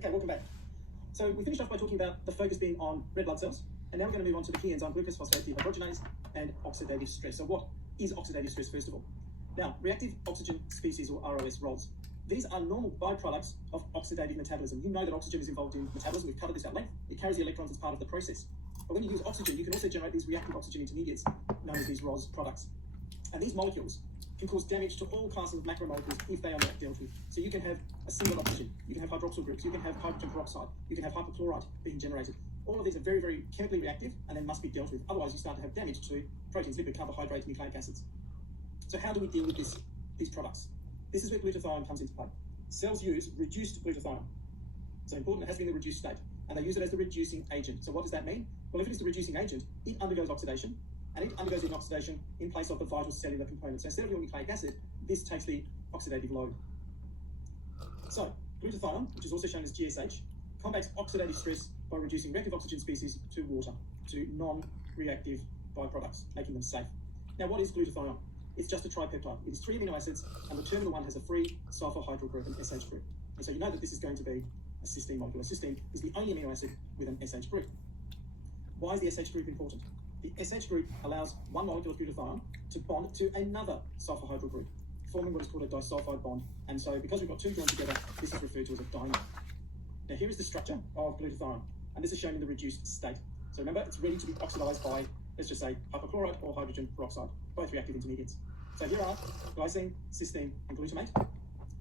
Okay, welcome back. So we finished off by talking about the focus being on red blood cells, and now we're going to move on to the key enzyme glucose phosphate dehydrogenase and oxidative stress. So what is oxidative stress, first of all? Now, reactive oxygen species, or ROS roles. These are normal byproducts of oxidative metabolism. You know that oxygen is involved in metabolism. We've covered this at length. It carries the electrons as part of the process. But when you use oxygen, you can also generate these reactive oxygen intermediates known as these ROS products. And these molecules can cause damage to all classes of macromolecules if they are not dealt with. So you can have a single oxygen, you can have hydroxyl groups, you can have hydrogen peroxide, you can have hypochlorite being generated. All of these are very, very chemically reactive and then must be dealt with. Otherwise, you start to have damage to proteins, lipid, carbohydrates, nucleic acids. So how do we deal with these products? This is where glutathione comes into play. Cells use reduced glutathione. So important, it has to be in the reduced state. And they use it as the reducing agent. So what does that mean? Well, if it is the reducing agent, it undergoes oxidation, and it undergoes an oxidation in place of the vital cellular component. So instead of your nucleic acid, this takes the oxidative load. So glutathione, which is also shown as GSH, combats oxidative stress by reducing reactive oxygen species to water, to non-reactive byproducts, making them safe. Now, what is glutathione? It's just a tripeptide. It is 3 amino acids, and the terminal one has a free sulfur-hydryl group, an SH group. And so you know that this is going to be a cysteine molecule. A cysteine is the only amino acid with an SH group. Why is the SH group important? The SH group allows one molecule of glutathione to bond to another sulfur-hydryl group, forming what is called a disulfide bond. And so because we've got two joined together, this is referred to as a dimer. Now here is the structure of glutathione, and this is shown in the reduced state. So remember, it's ready to be oxidized by, let's just say, hypochlorite or hydrogen peroxide, both reactive intermediates. So here are glycine, cysteine, and glutamate.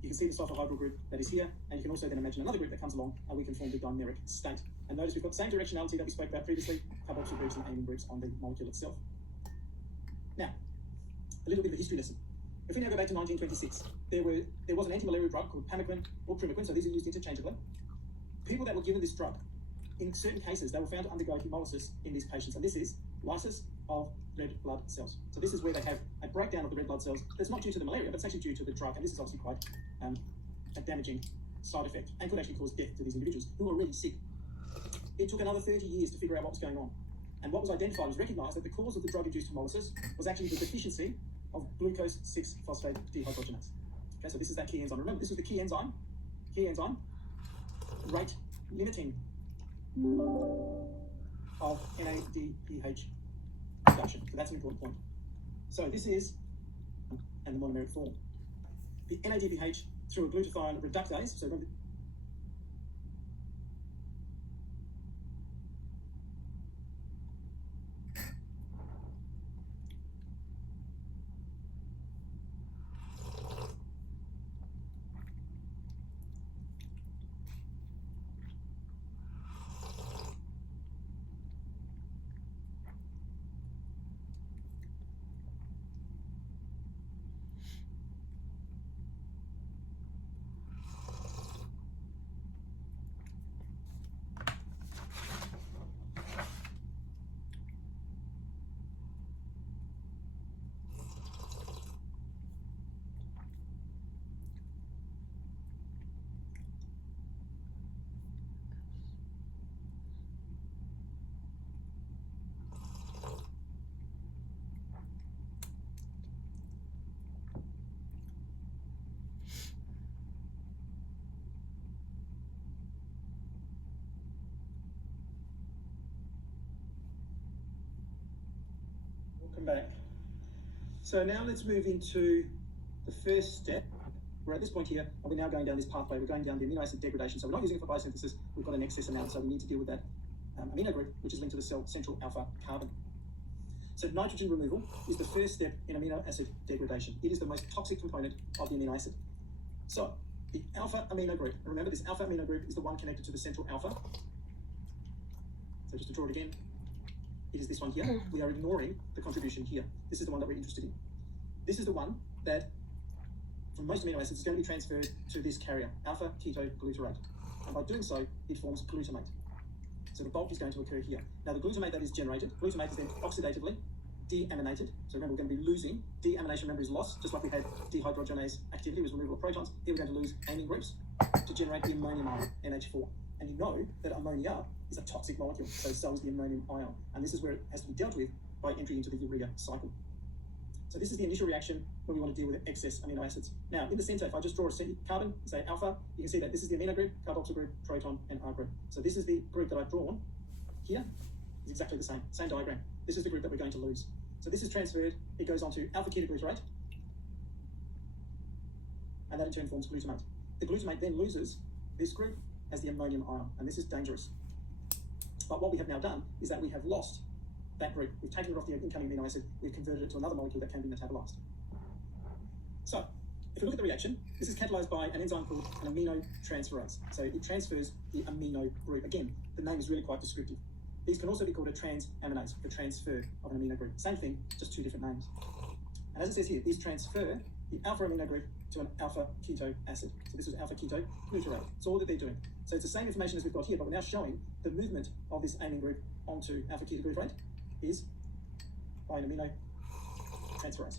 You can see the sulfur-hydryl group that is here, and you can also then imagine another group that comes along, and we can form the dimeric state. And notice we've got the same directionality that we spoke about previously, carboxyl groups and amine groups on the molecule itself. Now, a little bit of a history lesson. If we now go back to 1926, there was an anti-malaria drug called Pamaquine or Primaquine, so these are used interchangeably. People that were given this drug, in certain cases, they were found to undergo hemolysis in these patients, and this is lysis of red blood cells. So this is where they have a breakdown of the red blood cells that's not due to the malaria, but it's actually due to the drug, and this is obviously quite a damaging side effect and could actually cause death to these individuals who were already sick. It took another 30 years to figure out what was going on. And what was identified was recognized that the cause of the drug-induced hemolysis was actually the deficiency of glucose 6-phosphate dehydrogenase. Okay, so this is that key enzyme. Remember, this was the key enzyme, rate limiting of NADPH reduction. So that's an important point. So this is, and the monomeric form. The NADPH through a glutathione reductase, so remember, back. So now let's move into the first step. We're at this point here, and we're now going down this pathway. We're going down the amino acid degradation. So we're not using it for biosynthesis. We've got an excess amount, so we need to deal with that amino group, which is linked to the cell central alpha carbon. So nitrogen removal is the first step in amino acid degradation. It is the most toxic component of the amino acid. So the alpha amino group, and remember this alpha amino group is the one connected to the central alpha. So just to draw it again, it is this one here. We are ignoring the contribution here. This is the one that we're interested in. This is the one that, from most amino acids, is going to be transferred to this carrier, alpha-ketoglutarate. And by doing so, it forms glutamate. So the bulk is going to occur here. Now the glutamate that is generated, glutamate is then oxidatively deaminated. So remember, we're going to be losing, deamination, remember, is loss, just like we had dehydrogenase activity, was removal of protons. Here we're going to lose amine groups to generate the ammonium ion, NH4. And you know that ammonia is a toxic molecule, so is the ammonium ion. And this is where it has to be dealt with by entry into the urea cycle. So this is the initial reaction when we want to deal with excess amino acids. Now, in the center, if I just draw a carbon, say alpha, you can see that this is the amino group, carboxyl group, proton, and R group. So this is the group that I've drawn here. It's exactly the same diagram. This is the group that we're going to lose. So this is transferred, it goes on to alpha-ketoglutarate, and that in turn forms glutamate. The glutamate then loses this group as the ammonium ion, and this is dangerous. But what we have now done is that we have lost that group. We've taken it off the incoming amino acid, we've converted it to another molecule that can be metabolized. So, if we look at the reaction, this is catalyzed by an enzyme called an aminotransferase. So it transfers the amino group. Again, the name is really quite descriptive. These can also be called a transaminase, the transfer of an amino group. Same thing, just two different names. And as it says here, these transfer the alpha amino group to an alpha keto acid. So this is alpha ketoglutarate. It's all that they're doing. So it's the same information as we've got here, but we're now showing the movement of this amine group onto alpha ketoglutarate is by an aminotransferase.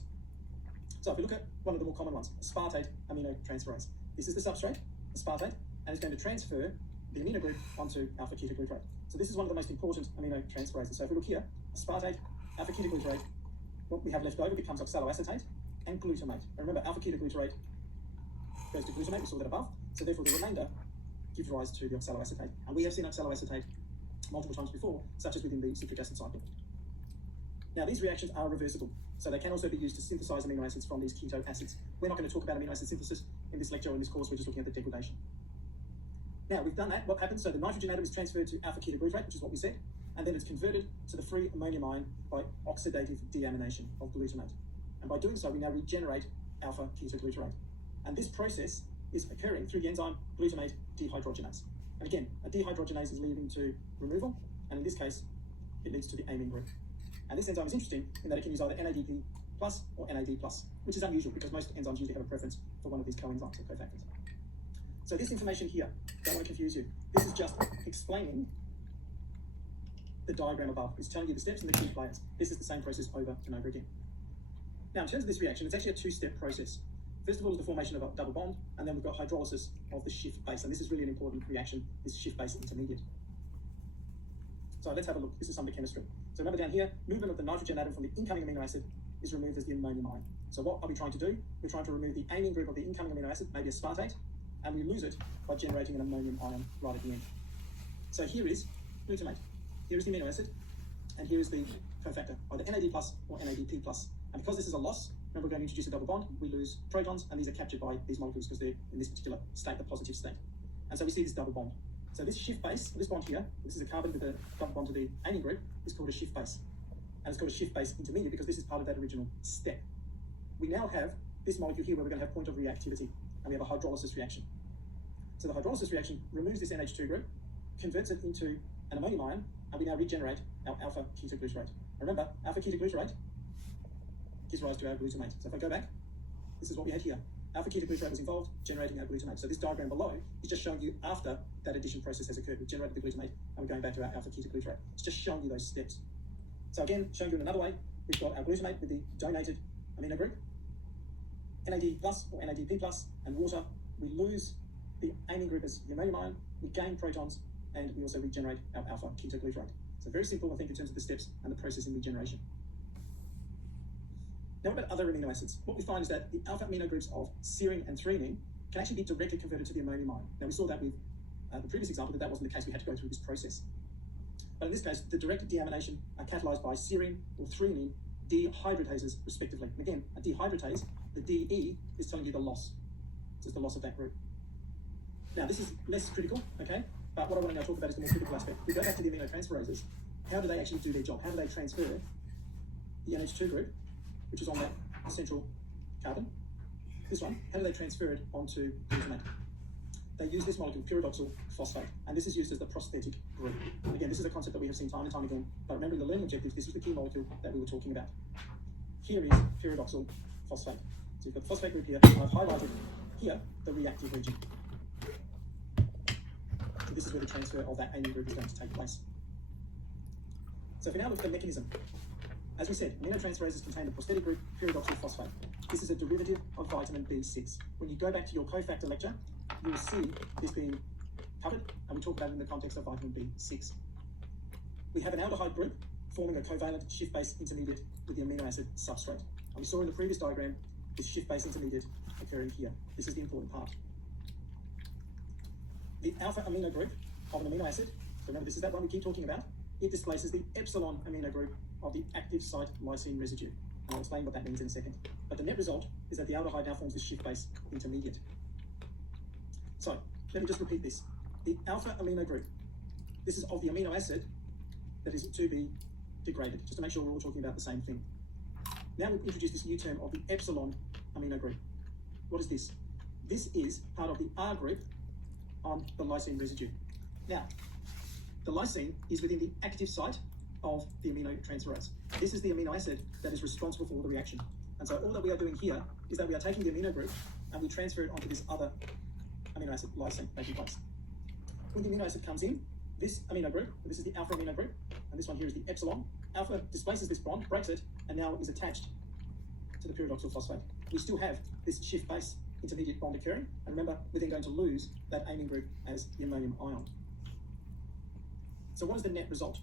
So if we look at one of the more common ones, aspartate aminotransferase. This is the substrate, aspartate, and it's going to transfer the amino group onto alpha ketoglutarate. So this is one of the most important aminotransferases. So if we look here, aspartate, alpha ketoglutarate, what we have left over becomes oxaloacetate and glutamate. And remember, alpha ketoglutarate goes to glutamate, we saw that above. So therefore the remainder gives rise to the oxaloacetate. And we have seen oxaloacetate multiple times before, such as within the citric acid cycle. Now these reactions are reversible, so they can also be used to synthesize amino acids from these keto acids. We're not going to talk about amino acid synthesis in this lecture or in this course, we're just looking at the degradation. Now we've done that, what happens? So the nitrogen atom is transferred to alpha ketoglutarate, which is what we said, and then it's converted to the free ammonium ion by oxidative deamination of glutamate. And by doing so, we now regenerate alpha ketoglutarate. And this process is occurring through the enzyme glutamate dehydrogenase. And again, a dehydrogenase is leading to removal, and in this case, it leads to the amine group. And this enzyme is interesting in that it can use either NADP plus or NAD plus, which is unusual because most enzymes usually have a preference for one of these coenzymes or cofactors. So this information here, don't want to confuse you. This is just explaining the diagram above. It's telling you the steps and the key players. This is the same process over and over again. Now, in terms of this reaction, it's actually a two-step process. First of all is the formation of a double bond, and then we've got hydrolysis of the Schiff base. And this is really an important reaction, this Schiff base intermediate. So let's have a look. This is some of the chemistry. So remember down here, movement of the nitrogen atom from the incoming amino acid is removed as the ammonium ion. So what are we trying to do? We're trying to remove the amine group of the incoming amino acid, maybe aspartate, and we lose it by generating an ammonium ion right at the end. So here is glutamate. Here is the amino acid, and here is the cofactor, either NAD plus or NADP plus. And because this is a loss, remember we're going to introduce a double bond, we lose protons, and these are captured by these molecules because they're in this particular state, the positive state. And so we see this double bond. So this Schiff base, this bond here, this is a carbon with a double bond to the amine group, is called a Schiff base. And it's called a Schiff base intermediate because this is part of that original step. We now have this molecule here where we're going to have point of reactivity, and we have a hydrolysis reaction. So the hydrolysis reaction removes this NH2 group, converts it into an ammonium ion, and we now regenerate our alpha ketoglutarate. Remember, alpha ketoglutarate gives rise to our glutamate. So if I go back, this is what we had here. Alpha ketoglutarate was involved, generating our glutamate. So this diagram below is just showing you after that addition process has occurred. We've generated the glutamate, and we're going back to our alpha ketoglutarate. It's just showing you those steps. So again, showing you in another way, we've got our glutamate with the donated amino group, NAD plus or NADP plus, and water. We lose the amine group as the ammonium ion, we gain protons, and we also regenerate our alpha ketoglutarate. So very simple, I think, in terms of the steps and the process in regeneration. Now, what about other amino acids? What we find is that the alpha amino groups of serine and threonine can actually be directly converted to the ammonium ion. Now, we saw that with the previous example, that wasn't the case. We had to go through this process. But in this case, the direct deamination are catalyzed by serine or threonine dehydratases, respectively. And again, a dehydratase, the DE, is telling you the loss. So it's the loss of that group. Now, this is less critical, okay? But what I want to now talk about is the more critical aspect. We go back to the aminotransferases. How do they actually do their job? How do they transfer the NH2 group, which is on that central carbon, this one, how do they transfer it onto glutamate? They use this molecule, pyridoxal phosphate, and this is used as the prosthetic group. And again, this is a concept that we have seen time and time again, but remember in the learning objectives, this was the key molecule that we were talking about. Here is pyridoxal phosphate. So you've got the phosphate group here, and I've highlighted here the reactive region. So this is where the transfer of that amine group is going to take place. So if we now look at the mechanism, as we said, aminotransferases contain the prosthetic group pyridoxal phosphate. This is a derivative of vitamin B6. When you go back to your cofactor lecture, you will see this being covered, and we talk about it in the context of vitamin B6. We have an aldehyde group forming a covalent Schiff base intermediate with the amino acid substrate. we saw in the previous diagram this shift base intermediate occurring here. This is the important part. The alpha amino group of an amino acid, so remember this is that one we keep talking about, it displaces the epsilon amino group of the active site lysine residue. And I'll explain what that means in a second. But the net result is that the aldehyde now forms this shift base intermediate. So let me just repeat this. The alpha amino group, this is of the amino acid that is to be degraded, just to make sure we're all talking about the same thing. Now we've introduced this new term of the epsilon amino group. What is this? This is part of the R group on the lysine residue. Now, the lysine is within the active site of the aminotransferase. This is the amino acid that is responsible for all the reaction. And so all that we are doing here is that we are taking the amino group and we transfer it onto this other amino acid, lysine, taking place. When the amino acid comes in, this amino group, this is the alpha amino group, and this one here is the epsilon. Alpha displaces this bond, breaks it, and now is attached to the pyridoxal phosphate. We still have this shift base intermediate bond occurring, and remember, we're then going to lose that amine group as the ammonium ion. So what is the net result?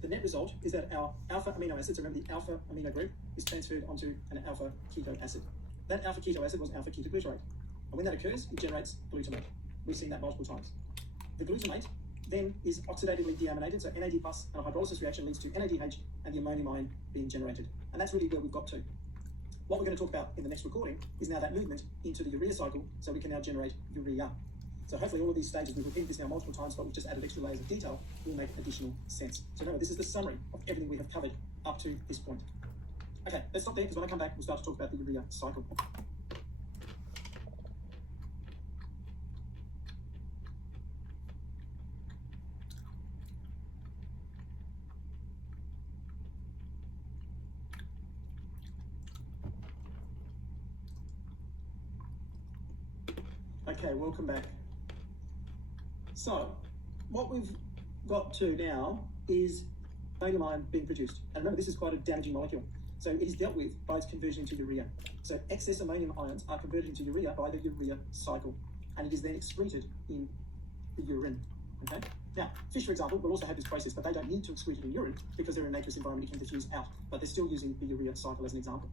The net result is that our alpha amino acid, so remember the alpha amino group, is transferred onto an alpha keto acid. That alpha keto acid was alpha ketoglutarate. And when that occurs, it generates glutamate. We've seen that multiple times. The glutamate then is oxidatively deaminated, so NAD plus and a hydrolysis reaction leads to NADH and the ammonium ion being generated. And that's really where we've got to. What we're going to talk about in the next recording is now that movement into the urea cycle, so we can now generate urea. So hopefully all of these stages, we've repeated this now multiple times, but we've just added extra layers of detail, will make additional sense. So remember, this is the summary of everything we have covered up to this point. Okay, let's stop there, because when I come back, we'll start to talk about the urea cycle. Okay, welcome back. So, what we've got to now is ammonium ion being produced. And remember, this is quite a damaging molecule. So it is dealt with by its conversion into urea. So excess ammonium ions are converted into urea by the urea cycle. And it is then excreted in the urine. Okay? Now, fish, for example, will also have this process, but they don't need to excrete it in urine because they're in a natrous environment, it can diffuse out. But they're still using the urea cycle as an example.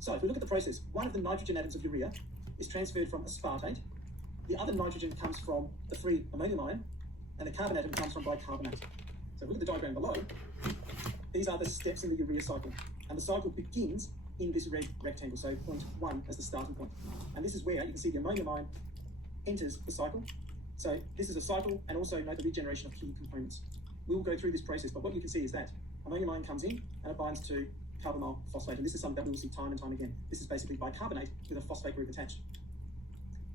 So if we look at the process, one of the nitrogen atoms of urea is transferred from aspartate. The other nitrogen comes from the free ammonium ion, and the carbon atom comes from bicarbonate. So if we look at the diagram below, these are the steps in the urea cycle. And the cycle begins in this red rectangle, so point 1 as the starting point. And this is where you can see the ammonium ion enters the cycle. So this is a cycle, and also note the regeneration of key components. We will go through this process, but what you can see is that ammonium ion comes in, and it binds to carbonyl phosphate. And this is something that we will see time and time again. This is basically bicarbonate with a phosphate group attached.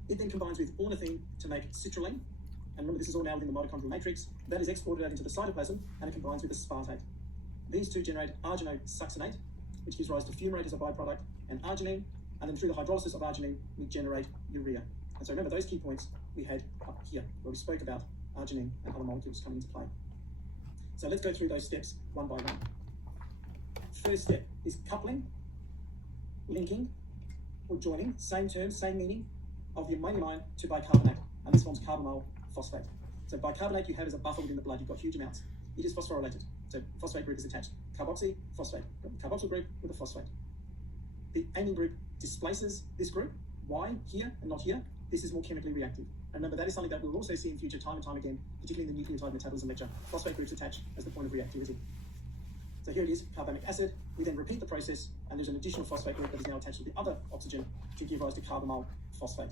It then combines with ornithine to make citrulline. And remember, this is all now within the mitochondrial matrix. That is exported out into the cytoplasm, and it combines with aspartate. These two generate arginosuccinate, which gives rise to fumarate as a byproduct, and arginine. And then through the hydrolysis of arginine, we generate urea. And so remember, those key points we had up here, where we spoke about arginine and other molecules coming into play. So let's go through those steps one by one. First step is coupling, linking, or joining, same term, same meaning, of the ammonium ion to bicarbonate, and this forms carbonyl phosphate. So bicarbonate you have as a buffer within the blood, you've got huge amounts. It is phosphorylated, so phosphate group is attached. Carboxy, phosphate, carboxyl group with a phosphate. The amine group displaces this group. Why here and not here? This is more chemically reactive. And remember, that is something that we'll also see in future time and time again, particularly in the nucleotide metabolism lecture. Phosphate groups attached as the point of reactivity. So here it is, carbonic acid. We then repeat the process, and there's an additional phosphate group that is now attached to the other oxygen to give rise to carbonyl phosphate.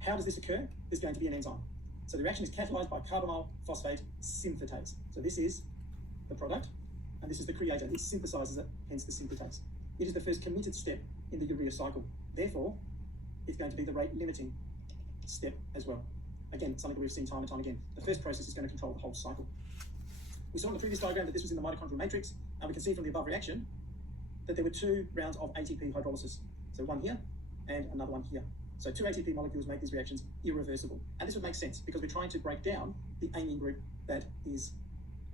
How does this occur? There's going to be an enzyme. So the reaction is catalyzed by carbonyl phosphate synthetase. So this is the product, and this is the creator. It synthesizes it, hence the synthetase. It is the first committed step in the urea cycle. Therefore, it's going to be the rate limiting step as well. Again, something that we've seen time and time again. The first process is going to control the whole cycle. We saw in the previous diagram that this was in the mitochondrial matrix, and we can see from the above reaction that there were 2 rounds of ATP hydrolysis. So one here and another one here. So 2 ATP molecules make these reactions irreversible. And this would make sense because we're trying to break down the amine group that is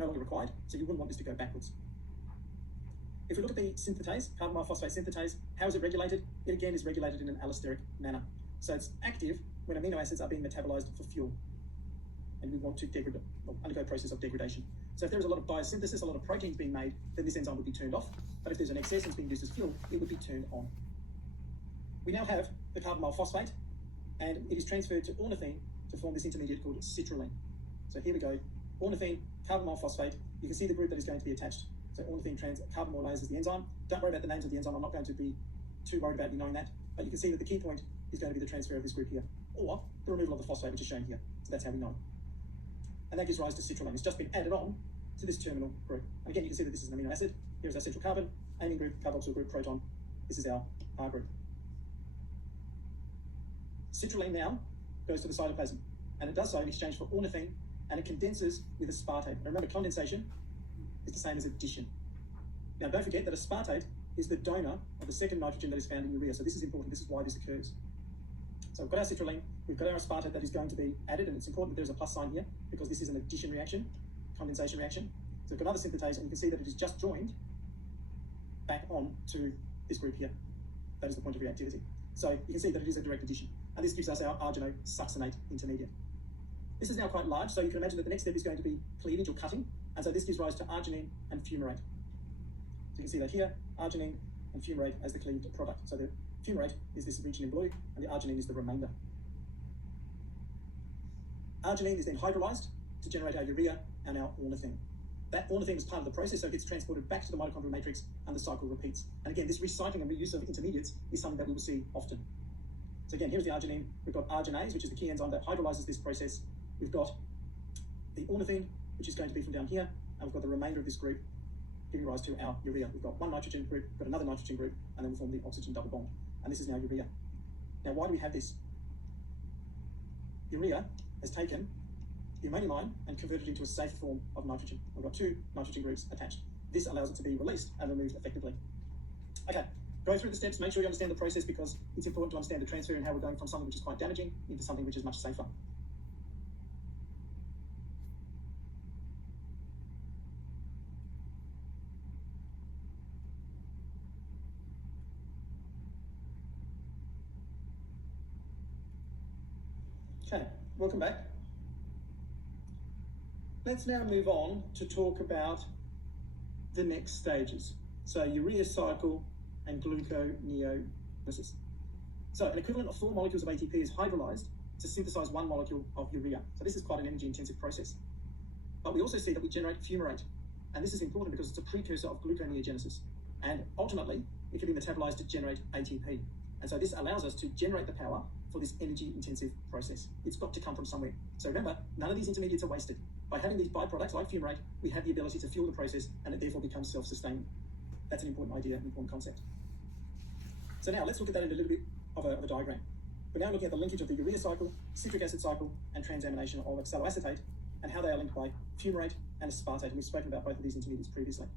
no longer required, so you wouldn't want this to go backwards. If we look at the synthetase, carbonyl phosphate synthetase, how is it regulated? It again is regulated in an allosteric manner. So it's active when amino acids are being metabolized for fuel. And we want to undergo a process of degradation. So if there is a lot of biosynthesis, a lot of proteins being made, then this enzyme would be turned off. But if there's an excess and it's being used as fuel, it would be turned on. We now have the carbamyl phosphate, and it is transferred to ornithine to form this intermediate called citrulline. So here we go, ornithine, carbamyl phosphate. You can see the group that is going to be attached. So ornithine carbamylase is the enzyme. Don't worry about the names of the enzyme. I'm not going to be too worried about you knowing that. But you can see that the key point is going to be the transfer of this group here, or the removal of the phosphate, which is shown here. So that's how we know. And that gives rise to citrulline. It's just been added on to this terminal group. And again, you can see that this is an amino acid. Here's our central carbon, amine group, carboxyl group, proton. This is our R group. Citrulline now goes to the cytoplasm, and it does so in exchange for ornithine, and it condenses with aspartate. And remember, condensation is the same as addition. Now, don't forget that aspartate is the donor of the second nitrogen that is found in urea. So this is important. This is why this occurs. So we've got our citrulline, we've got our aspartate that is going to be added, and it's important that there's a plus sign here because this is an addition reaction, condensation reaction. So we've got another synthetase, and you can see that it is just joined back on to this group here. That is the point of reactivity. So you can see that it is a direct addition. And this gives us our arginosuccinate intermediate. This is now quite large, so you can imagine that the next step is going to be cleavage or cutting. And so this gives rise to arginine and fumarate. So you can see that here, arginine and fumarate as the cleaved product. So the fumarate is this region in blue, and the arginine is the remainder. Arginine is then hydrolyzed to generate our urea and our ornithine. That ornithine is part of the process, so it gets transported back to the mitochondrial matrix, and the cycle repeats. And again, this recycling and reuse of intermediates is something that we will see often. So again, here's the arginine. We've got arginase, which is the key enzyme that hydrolyzes this process. We've got the ornithine, which is going to be from down here, and we've got the remainder of this group giving rise to our urea. We've got one nitrogen group, we've got another nitrogen group, and then we form the oxygen double bond. And this is now urea. Now, why do we have this? Urea has taken the ammonium and converted it into a safe form of nitrogen. We've got two nitrogen groups attached. This allows it to be released and removed effectively. Okay, go through the steps, make sure you understand the process because it's important to understand the transfer and how we're going from something which is quite damaging into something which is much safer. Okay, welcome back. Let's now move on to talk about the next stages. So urea cycle and gluconeogenesis. So an equivalent of 4 molecules of ATP is hydrolyzed to synthesize 1 molecule of urea. So this is quite an energy-intensive process. But we also see that we generate fumarate. And this is important because it's a precursor of gluconeogenesis. And ultimately, it can be metabolized to generate ATP. And so this allows us to generate the power for this energy-intensive process. It's got to come from somewhere. So remember, none of these intermediates are wasted. By having these byproducts like fumarate, we have the ability to fuel the process and it therefore becomes self-sustaining. That's an important idea, an important concept. So now let's look at that in a little bit of a diagram. We're now looking at the linkage of the urea cycle, citric acid cycle, and transamination of oxaloacetate, and how they are linked by fumarate and aspartate. And we've spoken about both of these intermediates previously.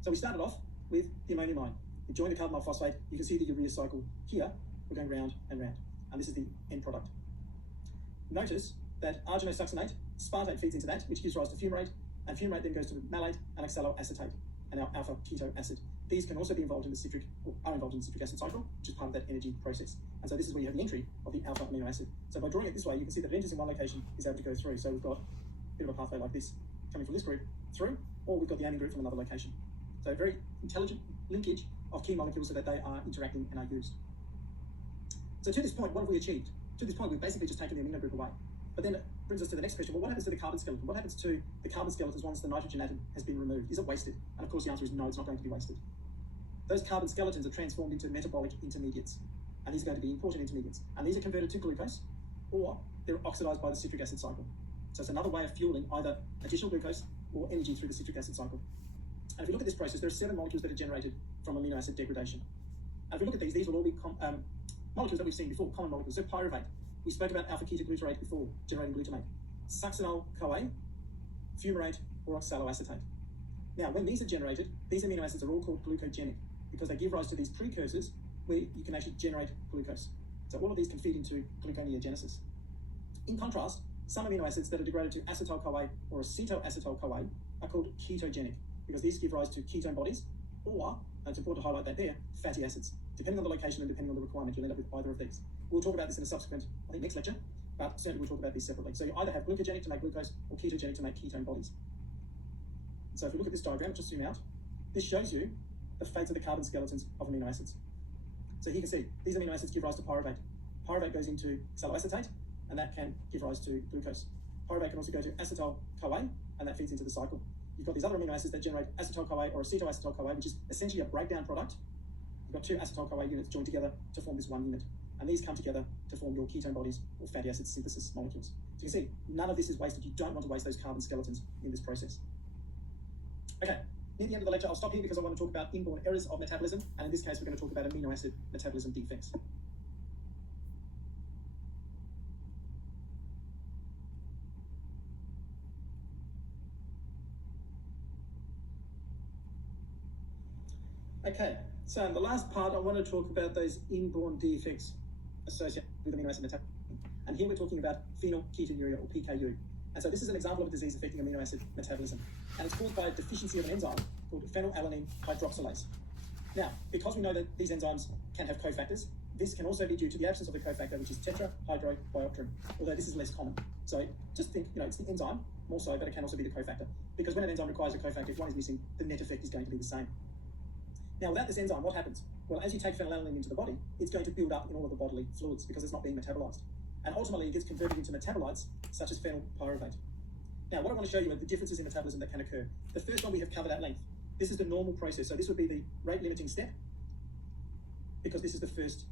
So we started off with the ammonium ion. We join the carbamyl phosphate. You can see the urea cycle here. We're going round and round. And this is the end product. Notice that arginosuccinate, aspartate feeds into that, which gives rise to fumarate, and fumarate then goes to the malate and oxaloacetate, and our alpha keto acid. These can also be involved in the citric, or are involved in the citric acid cycle, which is part of that energy process. And so this is where you have the entry of the alpha amino acid. So by drawing it this way, you can see that it enters in one location, is able to go through. So we've got a bit of a pathway like this, coming from this group through, or we've got the amine group from another location. So very intelligent linkage of key molecules so that they are interacting and are used. So to this point, what have we achieved? To this point, we've basically just taken the amino group away. But then it brings us to the next question. Well, what happens to the carbon skeleton? What happens to the carbon skeletons once the nitrogen atom has been removed? Is it wasted? And of course, the answer is no, it's not going to be wasted. Those carbon skeletons are transformed into metabolic intermediates. And these are going to be important intermediates. And these are converted to glucose, or they're oxidized by the citric acid cycle. So it's another way of fueling either additional glucose or energy through the citric acid cycle. And if you look at this process, there are 7 molecules that are generated from amino acid degradation. And if we look at these will all be molecules that we've seen before, common molecules. So pyruvate. We spoke about alpha-ketoglutarate before, generating glutamate. Succinyl-CoA, fumarate, or oxaloacetate. Now, when these are generated, these amino acids are all called glucogenic because they give rise to these precursors where you can actually generate glucose. So all of these can feed into gluconeogenesis. In contrast, some amino acids that are degraded to acetyl-CoA or acetoacetyl-CoA are called ketogenic because these give rise to ketone bodies or, and it's important to highlight that there, fatty acids. Depending on the location and depending on the requirement, you'll end up with either of these. We'll talk about this in a subsequent, I think, next lecture, but certainly we'll talk about these separately. So you either have glucogenic to make glucose or ketogenic to make ketone bodies. So if we look at this diagram, just zoom out, this shows you the fate of the carbon skeletons of amino acids. So here you can see these amino acids give rise to pyruvate. Pyruvate goes into oxaloacetate, and that can give rise to glucose. Pyruvate can also go to acetyl-CoA, and that feeds into the cycle. You've got these other amino acids that generate acetyl-CoA or acetoacetyl-CoA, which is essentially a breakdown product. You've got two acetyl-CoA units joined together to form this one unit. And these come together to form your ketone bodies or fatty acid synthesis molecules. So you can see, none of this is wasted. You don't want to waste those carbon skeletons in this process. Okay, near the end of the lecture, I'll stop here because I want to talk about inborn errors of metabolism. And in this case, we're going to talk about amino acid metabolism defects. Okay, so in the last part, I want to talk about those inborn defects associated with amino acid metabolism. And here we're talking about phenylketonuria, or PKU. And so this is an example of a disease affecting amino acid metabolism. And it's caused by a deficiency of an enzyme called phenylalanine hydroxylase. Now, because we know that these enzymes can have cofactors, this can also be due to the absence of the cofactor, which is tetrahydrobiopterin, although this is less common. So just think, it's the enzyme, more so, but it can also be the cofactor. Because when an enzyme requires a cofactor, if one is missing, the net effect is going to be the same. Now, without this enzyme, what happens? Well, as you take phenylalanine into the body, it's going to build up in all of the bodily fluids because it's not being metabolized. And ultimately, it gets converted into metabolites, such as phenylpyruvate. Now, what I want to show you are the differences in metabolism that can occur. The first one we have covered at length. This is the normal process. So this would be the rate-limiting step, because this is the first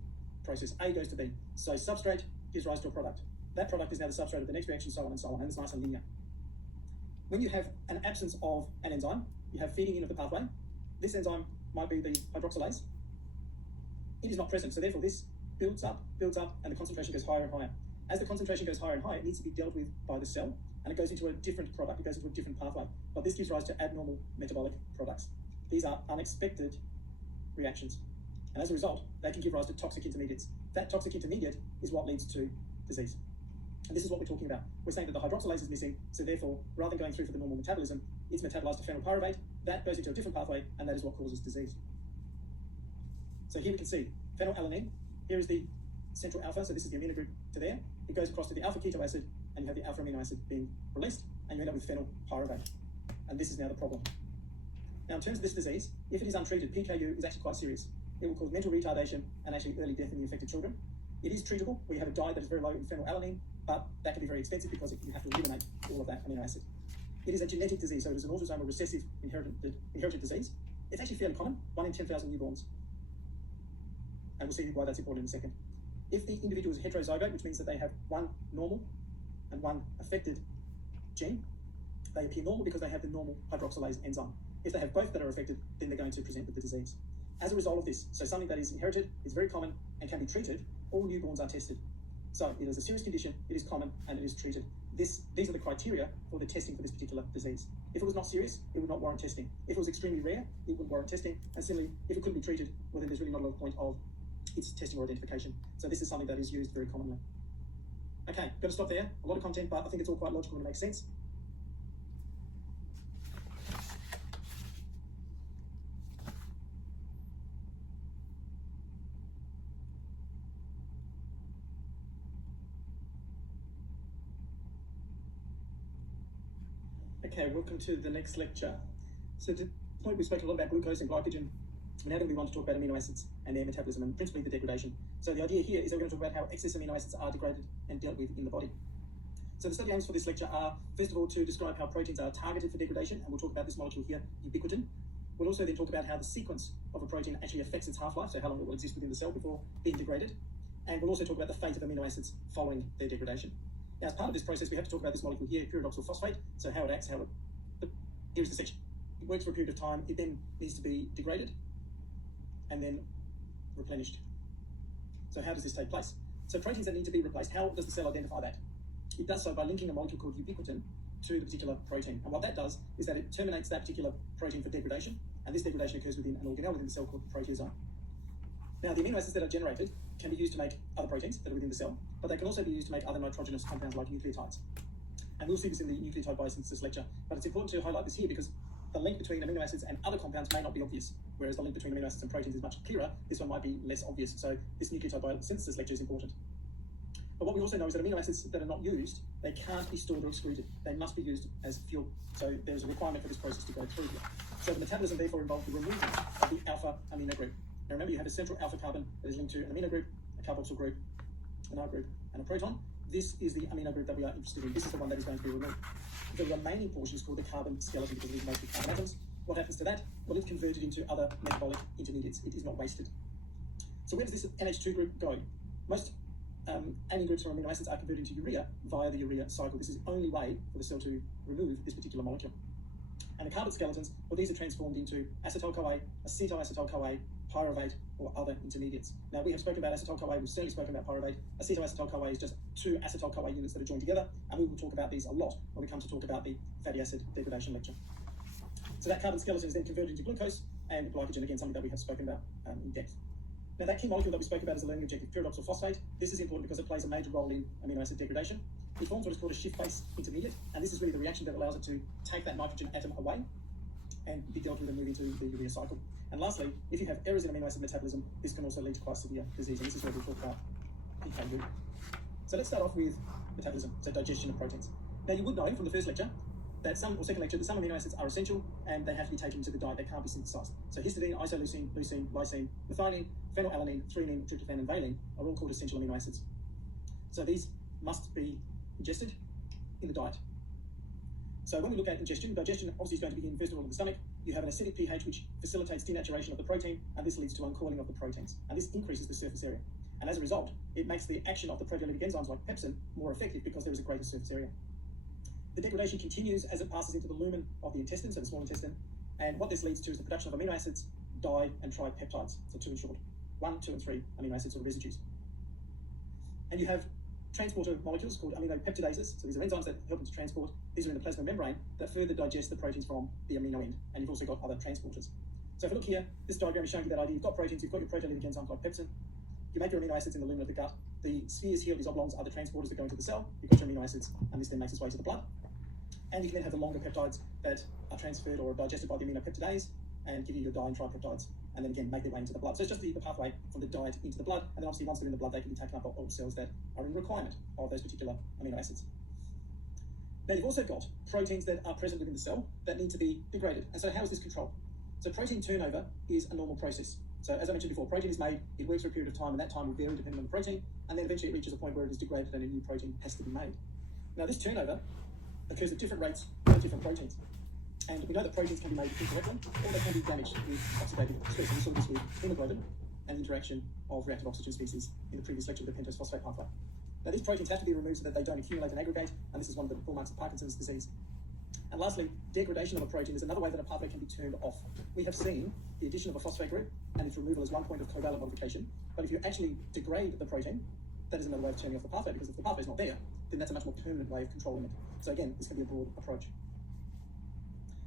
process. A goes to B. So substrate gives rise to a product. That product is now the substrate of the next reaction, so on and so on, and it's nice and linear. When you have an absence of an enzyme, you have feeding in of the pathway. This enzyme might be the hydroxylase. It is not present, so therefore this builds up, and the concentration goes higher and higher. As the concentration goes higher and higher, it needs to be dealt with by the cell, and it goes into a different product, it goes into a different pathway. But this gives rise to abnormal metabolic products. These are unexpected reactions. And as a result, they can give rise to toxic intermediates. That toxic intermediate is what leads to disease. And this is what we're talking about. We're saying that the hydroxylase is missing, so therefore, rather than going through for the normal metabolism, it's metabolized to phenylpyruvate, that goes into a different pathway, and that is what causes disease. So here we can see phenylalanine. Here is the central alpha, so this is the amino group to there. It goes across to the alpha keto acid, and you have the alpha amino acid being released, and you end up with phenylpyruvate. And this is now the problem. Now, in terms of this disease, if it is untreated, PKU is actually quite serious. It will cause mental retardation and actually early death in the affected children. It is treatable. We have a diet that is very low in phenylalanine, but that can be very expensive because you have to eliminate all of that amino acid. It is a genetic disease, so it is an autosomal recessive inherited disease. It's actually fairly common, 1 in 10,000 newborns. And we'll see why that's important in a second. If the individual is heterozygote, which means that they have one normal and one affected gene, they appear normal because they have the normal hydroxylase enzyme. If they have both that are affected, then they're going to present with the disease. As a result of this, so something that is inherited, is very common, and can be treated, all newborns are tested. So it is a serious condition, it is common, and it is treated. These are the criteria for the testing for this particular disease. If it was not serious, it would not warrant testing. If it was extremely rare, it wouldn't warrant testing. And similarly, if it couldn't be treated, well, then there's really not a lot of point of its testing or identification. So this is something that is used very commonly. Okay, going to stop there. A lot of content, but I think it's all quite logical and makes sense. Okay, welcome to the next lecture. So to the point, we spoke a lot about glucose and glycogen. We're now going to move on to talk about amino acids and their metabolism, and principally the degradation. So the idea here is that we're going to talk about how excess amino acids are degraded and dealt with in the body. So the study aims for this lecture are, first of all, to describe how proteins are targeted for degradation, and we'll talk about this molecule here, ubiquitin. We'll also then talk about how the sequence of a protein actually affects its half-life, so how long it will exist within the cell before being degraded. And we'll also talk about the fate of amino acids following their degradation. Now, as part of this process, we have to talk about this molecule here, pyridoxal phosphate, so how it acts, here's the section. It works for a period of time, it then needs to be degraded and then replenished. So how does this take place? So proteins that need to be replaced, how does the cell identify that? It does so by linking a molecule called ubiquitin to the particular protein. And what that does is that it terminates that particular protein for degradation, and this degradation occurs within an organelle within the cell called the proteasome. Now, the amino acids that are generated can be used to make other proteins that are within the cell, but they can also be used to make other nitrogenous compounds like nucleotides. And we'll see this in the nucleotide biosynthesis lecture, but it's important to highlight this here because the link between amino acids and other compounds may not be obvious, whereas the link between amino acids and proteins is much clearer. This one might be less obvious, so this nucleotide biosynthesis lecture is important. But what we also know is that amino acids that are not used, they can't be stored or excreted. They must be used as fuel. So there's a requirement for this process to go through here. So the metabolism therefore involves the removal of the alpha amino group. Now remember, you have a central alpha carbon that is linked to an amino group, a carboxyl group, an R group, and a proton. This is the amino group that we are interested in. This is the one that is going to be removed. The remaining portion is called the carbon skeleton because it is mostly carbon atoms. What happens to that? Well, it's converted into other metabolic intermediates. It is not wasted. So where does this NH2 group go? Most amine groups from amino acids are converted into urea via the urea cycle. This is the only way for the cell to remove this particular molecule. And the carbon skeletons, well, these are transformed into acetyl-CoA, acetoacetyl-CoA, pyruvate, or other intermediates. Now, we have spoken about acetyl-CoA, we've certainly spoken about pyruvate. Acetoacetyl-CoA is just two acetyl-CoA units that are joined together, and we will talk about these a lot when we come to talk about the fatty acid degradation lecture. So that carbon skeleton is then converted into glucose and glycogen, again, something that we have spoken about in depth. Now, that key molecule that we spoke about is a learning objective, pyridoxal phosphate. This is important because it plays a major role in amino acid degradation. It forms what is called a shift-base intermediate, and this is really the reaction that allows it to take that nitrogen atom away and be dealt with and move into the urea cycle. And lastly, if you have errors in amino acid metabolism, this can also lead to quite severe disease, and this is where we'll talk about PKU. So let's start off with metabolism, so digestion of proteins. Now, you would know from the first lecture that some amino acids are essential and they have to be taken into the diet. They can't be synthesized. So histidine, isoleucine, leucine, lysine, methionine, phenylalanine, threonine, tryptophan, and valine are all called essential amino acids. So these must be ingested in the diet. So when we look at digestion obviously is going to begin first of all in the stomach. You have an acidic pH which facilitates denaturation of the protein, and this leads to uncoiling of the proteins. And this increases the surface area. And as a result, it makes the action of the proteolytic enzymes like pepsin more effective because there is a greater surface area. The degradation continues as it passes into the lumen of the intestine, so the small intestine, and what this leads to is the production of amino acids, di and tripeptides, so two in short, 1, 2, and 3 amino acids or residues. And you have transporter molecules called amino peptidases, so these are enzymes that help them to transport. These are in the plasma membrane that further digest the proteins from the amino end, and you've also got other transporters. So if you look here, this diagram is showing you that idea. You've got proteins, you've got your proteolytic enzymes like pepsin, you make your amino acids in the lumen of the gut. The spheres here, these oblongs, are the transporters that go into the cell. You've got your amino acids, and this then makes its way to the blood. And you can then have the longer peptides that are transferred or digested by the aminopeptidase and give you your di and tripeptides, and then again make their way into the blood. So it's just the pathway from the diet into the blood, and then obviously once they're in the blood, they can be taken up by all cells that are in requirement of those particular amino acids. Now you've also got proteins that are present within the cell that need to be degraded. And so how is this controlled? So protein turnover is a normal process. So as I mentioned before, protein is made, it works for a period of time, and that time will vary depending on the protein, and then eventually it reaches a point where it is degraded and a new protein has to be made. Now this turnover occurs at different rates with different proteins. And we know that proteins can be made incorrectly, or they can be damaged with oxidative stress. And we saw this with hemoglobin and the interaction of reactive oxygen species in the previous lecture with the pentose phosphate pathway. Now these proteins have to be removed so that they don't accumulate and aggregate, and this is one of the hallmarks of Parkinson's disease. And lastly, degradation of a protein is another way that a pathway can be turned off. We have seen the addition of a phosphate group and its removal as one point of covalent modification, but if you actually degrade the protein, that is another way of turning off the pathway, because if the pathway is not there, then that's a much more permanent way of controlling it. So again, this can be a broad approach.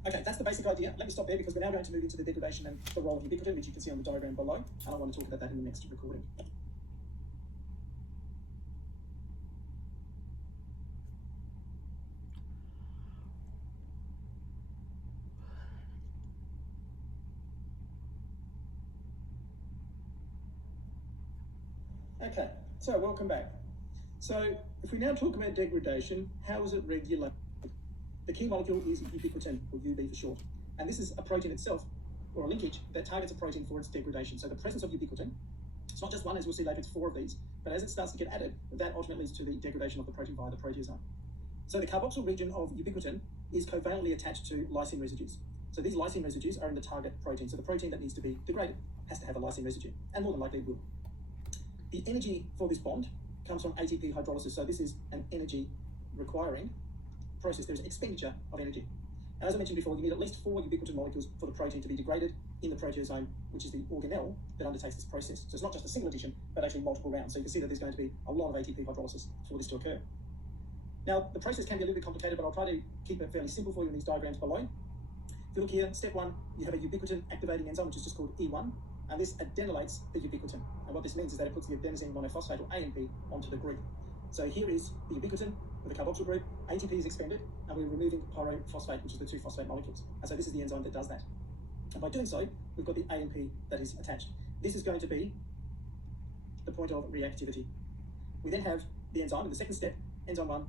Okay, that's the basic idea. Let me stop there because we're now going to move into the degradation and the role of ubiquitin, which you can see on the diagram below, and I want to talk about that in the next recording. Okay, so welcome back. So if we now talk about degradation, how is it regulated? The key molecule is ubiquitin, or UB for short. And this is a protein itself, or a linkage, that targets a protein for its degradation. So the presence of ubiquitin, it's not just one, as we'll see later, it's 4 of these, but as it starts to get added, that ultimately leads to the degradation of the protein via the proteasome. So the carboxyl region of ubiquitin is covalently attached to lysine residues. So these lysine residues are in the target protein. So the protein that needs to be degraded has to have a lysine residue, and more than likely it will. The energy for this bond comes from ATP hydrolysis. So this is an energy requiring process. There's expenditure of energy. And as I mentioned before, you need at least 4 ubiquitin molecules for the protein to be degraded in the proteasome, which is the organelle that undertakes this process. So it's not just a single addition, but actually multiple rounds. So you can see that there's going to be a lot of ATP hydrolysis for this to occur. Now, the process can be a little bit complicated, but I'll try to keep it fairly simple for you in these diagrams below. If you look here, step 1, you have a ubiquitin activating enzyme, which is just called E1, and this adenylates the ubiquitin. And what this means is that it puts the adenosine monophosphate, or AMP, onto the group. So here is the ubiquitin with the carboxyl group, ATP is expended, and we're removing pyrophosphate, which is the 2 phosphate molecules. And so this is the enzyme that does that. And by doing so, we've got the AMP that is attached. This is going to be the point of reactivity. We then have the enzyme in the second step, enzyme 1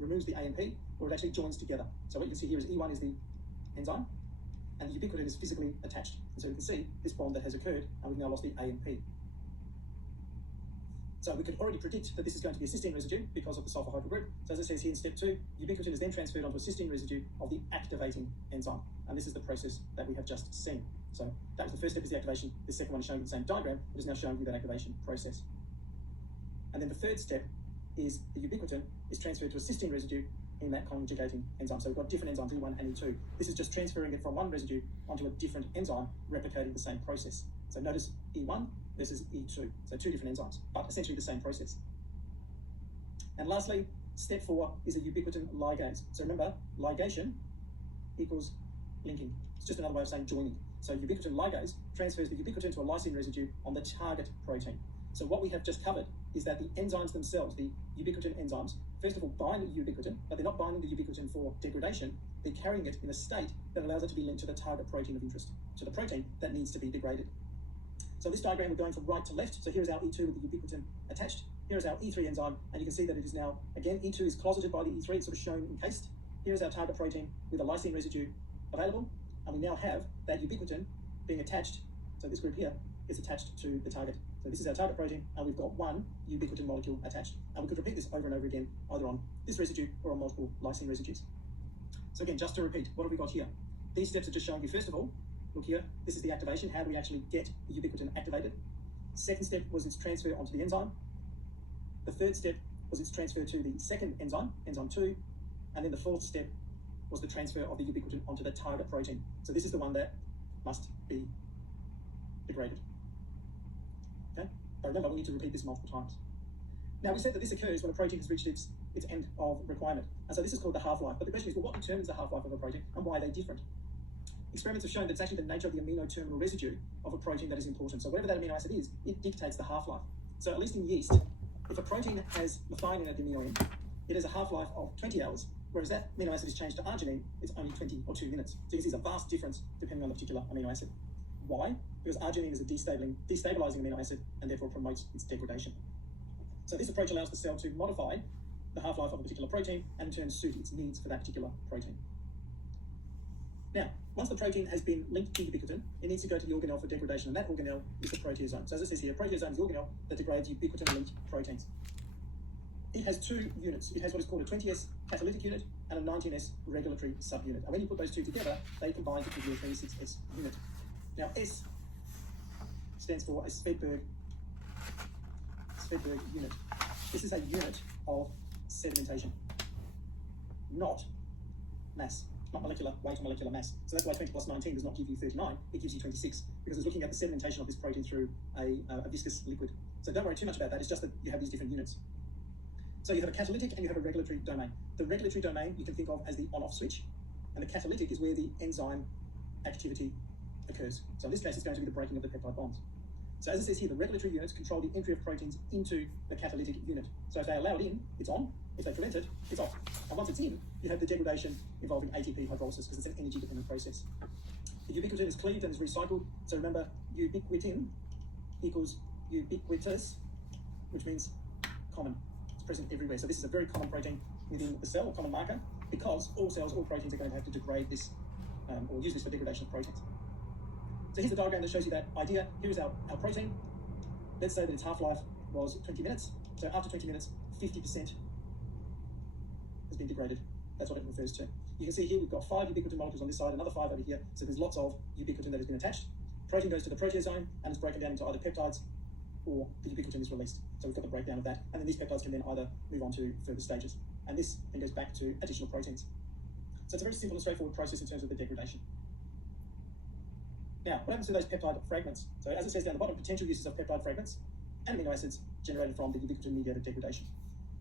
removes the AMP, or it actually joins together. So what you can see here is E1 is the enzyme, and the ubiquitin is physically attached. And so you can see this bond that has occurred, and we've now lost the AMP. So we could already predict that this is going to be a cysteine residue because of the sulfur hydrogen group. So as it says here in step 2, ubiquitin is then transferred onto a cysteine residue of the activating enzyme. And this is the process that we have just seen. So that was the first step, is the activation. The second one is showing you the same diagram. It is now showing you that activation process. And then the third step is the ubiquitin is transferred to a cysteine residue in that conjugating enzyme. So we've got different enzymes, E1 and E2. This is just transferring it from one residue onto a different enzyme, replicating the same process. So notice E1 versus E2. So two different enzymes, but essentially the same process. And lastly, step 4 is a ubiquitin ligase. So remember, ligation equals linking. It's just another way of saying joining. So ubiquitin ligase transfers the ubiquitin to a lysine residue on the target protein. So what we have just covered is that the enzymes themselves, the ubiquitin enzymes, first of all bind the ubiquitin, but they're not binding the ubiquitin for degradation. They're carrying it in a state that allows it to be linked to the target protein of interest, to the protein that needs to be degraded. So this diagram, we're going from right to left. So here's our E2 with the ubiquitin attached. Here's our E3 enzyme, and you can see that it is now, again, E2 is closeted by the E3, it's sort of shown encased. Here's our target protein with a lysine residue available, and we now have that ubiquitin being attached. So this group here is attached to the target. So this is our target protein, and we've got one ubiquitin molecule attached. And we could repeat this over and over again, either on this residue or on multiple lysine residues. So again, just to repeat, what have we got here? These steps are just showing you, first of all, look here, this is the activation. How do we actually get the ubiquitin activated? Second step was its transfer onto the enzyme. The third step was its transfer to the second enzyme, enzyme 2. And then the fourth step was the transfer of the ubiquitin onto the target protein. So this is the one that must be degraded. Okay? But remember, we need to repeat this multiple times. Now, we said that this occurs when a protein has reached its end of requirement. And so this is called the half-life. But the question is, well, what determines the half-life of a protein, and why are they different? Experiments have shown that it's actually the nature of the amino terminal residue of a protein that is important. So whatever that amino acid is, it dictates the half-life. So at least in yeast, if a protein has methionine at the amino end, it has a half-life of 20 hours, whereas that amino acid is changed to arginine, it's only 20 or 2 minutes. So you can see there's a vast difference depending on the particular amino acid. Why? Because arginine is a destabilizing amino acid and therefore promotes its degradation. So this approach allows the cell to modify the half-life of a particular protein and in turn suit its needs for that particular protein. Now, once the protein has been linked to ubiquitin, it needs to go to the organelle for degradation, and that organelle is the proteasome. So as it says here, proteasome is the organelle that degrades ubiquitin-linked proteins. It has 2 units. It has what is called a 20S catalytic unit and a 19S regulatory subunit. And when you put those two together, they combine to give you a 26S unit. Now, S stands for a Svedberg unit. This is a unit of sedimentation, not mass, not molecular weight or molecular mass. So that's why 20 plus 19 does not give you 39, it gives you 26, because it's looking at the sedimentation of this protein through a viscous liquid. So don't worry too much about that, it's just that you have these different units. So you have a catalytic and you have a regulatory domain. The regulatory domain you can think of as the on-off switch, and the catalytic is where the enzyme activity occurs. So in this case, it's going to be the breaking of the peptide bonds. So as it says here, the regulatory units control the entry of proteins into the catalytic unit. So if they allow it in, it's on. If they prevent it, it's off. And once it's in, you have the degradation involving ATP hydrolysis, because it's an energy-dependent process. The ubiquitin is cleaved and is recycled. So remember, ubiquitin equals ubiquitous, which means common. It's present everywhere. So this is a very common protein within the cell, a common marker, because all cells, all proteins are going to have to degrade this or use this for degradation of proteins. So here's the diagram that shows you that idea. Here's our protein. Let's say that its half-life was 20 minutes. So after 20 minutes, 50% has been degraded. That's what it refers to. You can see here we've got 5 ubiquitin molecules on this side, another 5 over here. So there's lots of ubiquitin that has been attached. Protein goes to the proteasome and is broken down into either peptides or the ubiquitin is released. So we've got the breakdown of that. And then these peptides can then either move on to further stages. And this then goes back to additional proteins. So it's a very simple and straightforward process in terms of the degradation. Now, what happens to those peptide fragments? So as it says down the bottom, potential uses of peptide fragments and amino acids generated from the ubiquitin-mediated degradation.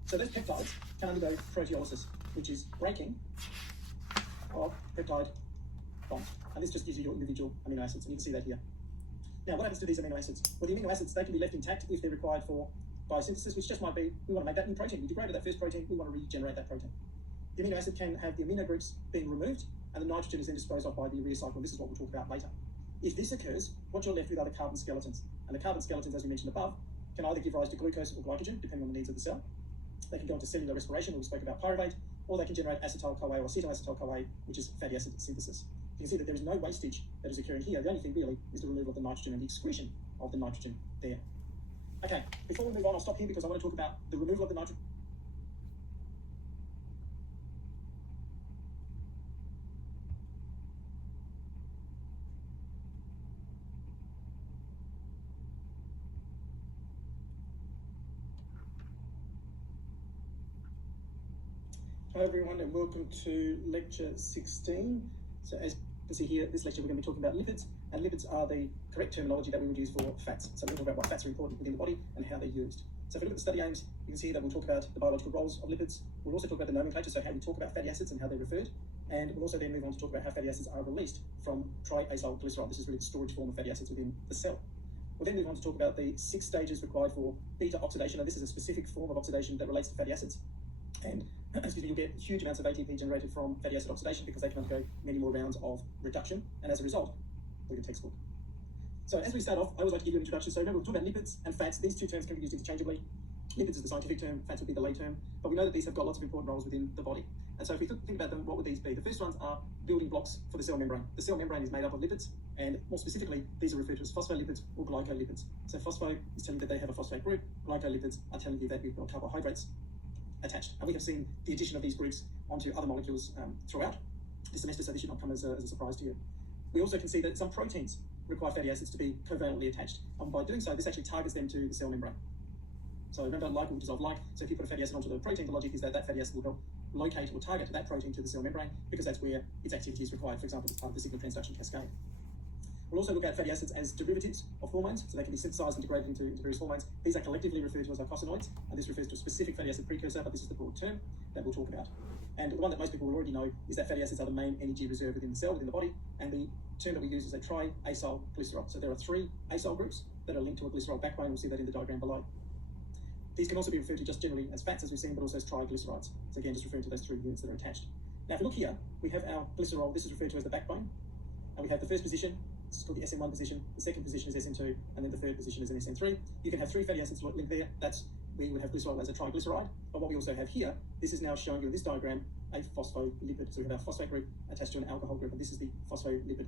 So those peptides can undergo proteolysis, which is breaking of peptide bonds. And this just gives you your individual amino acids, and you can see that here. Now, what happens to these amino acids? Well, the amino acids, they can be left intact if they're required for biosynthesis, which just might be, we want to make that new protein. We degraded that first protein, we want to regenerate that protein. The amino acid can have the amino groups being removed, and the nitrogen is then disposed of by the urea cycle. This is what we'll talk about later. If this occurs, what you're left with are the carbon skeletons. And the carbon skeletons, as we mentioned above, can either give rise to glucose or glycogen, depending on the needs of the cell, They can go into cellular respiration, where we spoke about pyruvate, or they can generate acetyl-CoA or acetyl-acetyl-CoA, which is fatty acid synthesis. You can see that there is no wastage that is occurring here. The only thing really is the removal of the nitrogen and the excretion of the nitrogen there. Okay, before we move on, I'll stop here because I want to talk about the removal of the nitrogen. Hello everyone and welcome to lecture 16. So as you can see here, this lecture we're going to be talking about lipids, and lipids are the correct terminology that we would use for fats. So we're going to talk about why fats are important within the body and how they're used. So if we look at the study aims, you can see that we'll talk about the biological roles of lipids. We'll also talk about the nomenclature, so how we talk about fatty acids and how they're referred. And we'll also then move on to talk about how fatty acids are released from triacylglycerol. This is really the storage form of fatty acids within the cell. We'll then move on to talk about the 6 stages required for beta oxidation, and this is a specific form of oxidation that relates to fatty acids. And you'll get huge amounts of ATP generated from fatty acid oxidation because they can undergo many more rounds of reduction, and as a result, look at textbook. So as we start off, I always like to give you an introduction. So remember, we'll talk about lipids and fats. These two terms can be used interchangeably. Lipids is the scientific term, fats would be the lay term, but we know that these have got lots of important roles within the body. And so if we think about them, what would these be? The first ones are building blocks for the cell membrane. The cell membrane is made up of lipids, and more specifically, these are referred to as phospholipids or glycolipids. So phospho is telling you that they have a phosphate group, glycolipids are telling you that we've got carbohydrates attached. And we have seen the addition of these groups onto other molecules throughout this semester, so this should not come as a surprise to you. We also can see that some proteins require fatty acids to be covalently attached, and by doing so, this actually targets them to the cell membrane. So remember, like will dissolve like, so if you put a fatty acid onto the protein, the logic is that that fatty acid will help locate or target that protein to the cell membrane, because that's where its activity is required, for example, as part of the signal transduction cascade. We'll also look at fatty acids as derivatives of hormones, so they can be synthesized and degraded into various hormones. These are collectively referred to as eicosanoids, and this refers to a specific fatty acid precursor, but this is the broad term that we'll talk about. And the one that most people will already know is that fatty acids are the main energy reserve within the cell, within the body, and the term that we use is a triacylglycerol. So there are 3 acyl groups that are linked to a glycerol backbone. We'll see that in the diagram below. These can also be referred to just generally as fats, as we've seen, but also as triglycerides. So again, just referring to those 3 units that are attached. Now, if you look here, we have our glycerol. This is referred to as the backbone, and we have the first position. This is called the SM1 position, the second position is SM2, and then the third position is an SM3. You can have 3 fatty acids linked there. That's where you would have glycerol as a triglyceride. But what we also have here, this is now showing you in this diagram a phospholipid. So we have our phosphate group attached to an alcohol group, and this is the phospholipid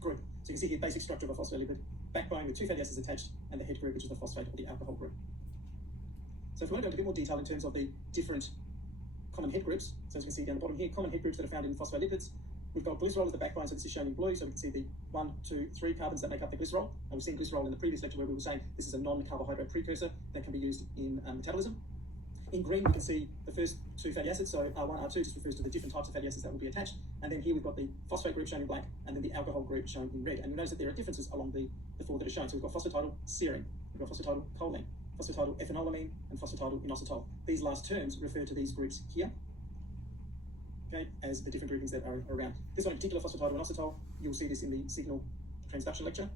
group. So you can see here basic structure of a phospholipid, backbone with 2 fatty acids attached, and the head group, which is the phosphate or the alcohol group. So if we want to go into a bit more detail in terms of the different common head groups, so as we can see down the bottom here, common head groups that are found in phospholipids. We've got glycerol as the backbone, so this is shown in blue, so we can see the 1, 2, 3 carbons that make up the glycerol. And we've seen glycerol in the previous lecture where we were saying this is a non-carbohydrate precursor that can be used in metabolism. In green, we can see the first 2 fatty acids, so R1, R2 just refers to the different types of fatty acids that will be attached. And then here we've got the phosphate group shown in black, and then the alcohol group shown in red. And you notice that there are differences along the 4 that are shown. So we've got phosphatidylserine, we've got phosphatidylcholine, phosphatidyl-ethanolamine, and phosphatidyl-inositol. These last terms refer to these groups here, okay, as the different groupings that are around. This one in particular, phosphatidyl-inositol, you'll see this in the signal transduction lecture,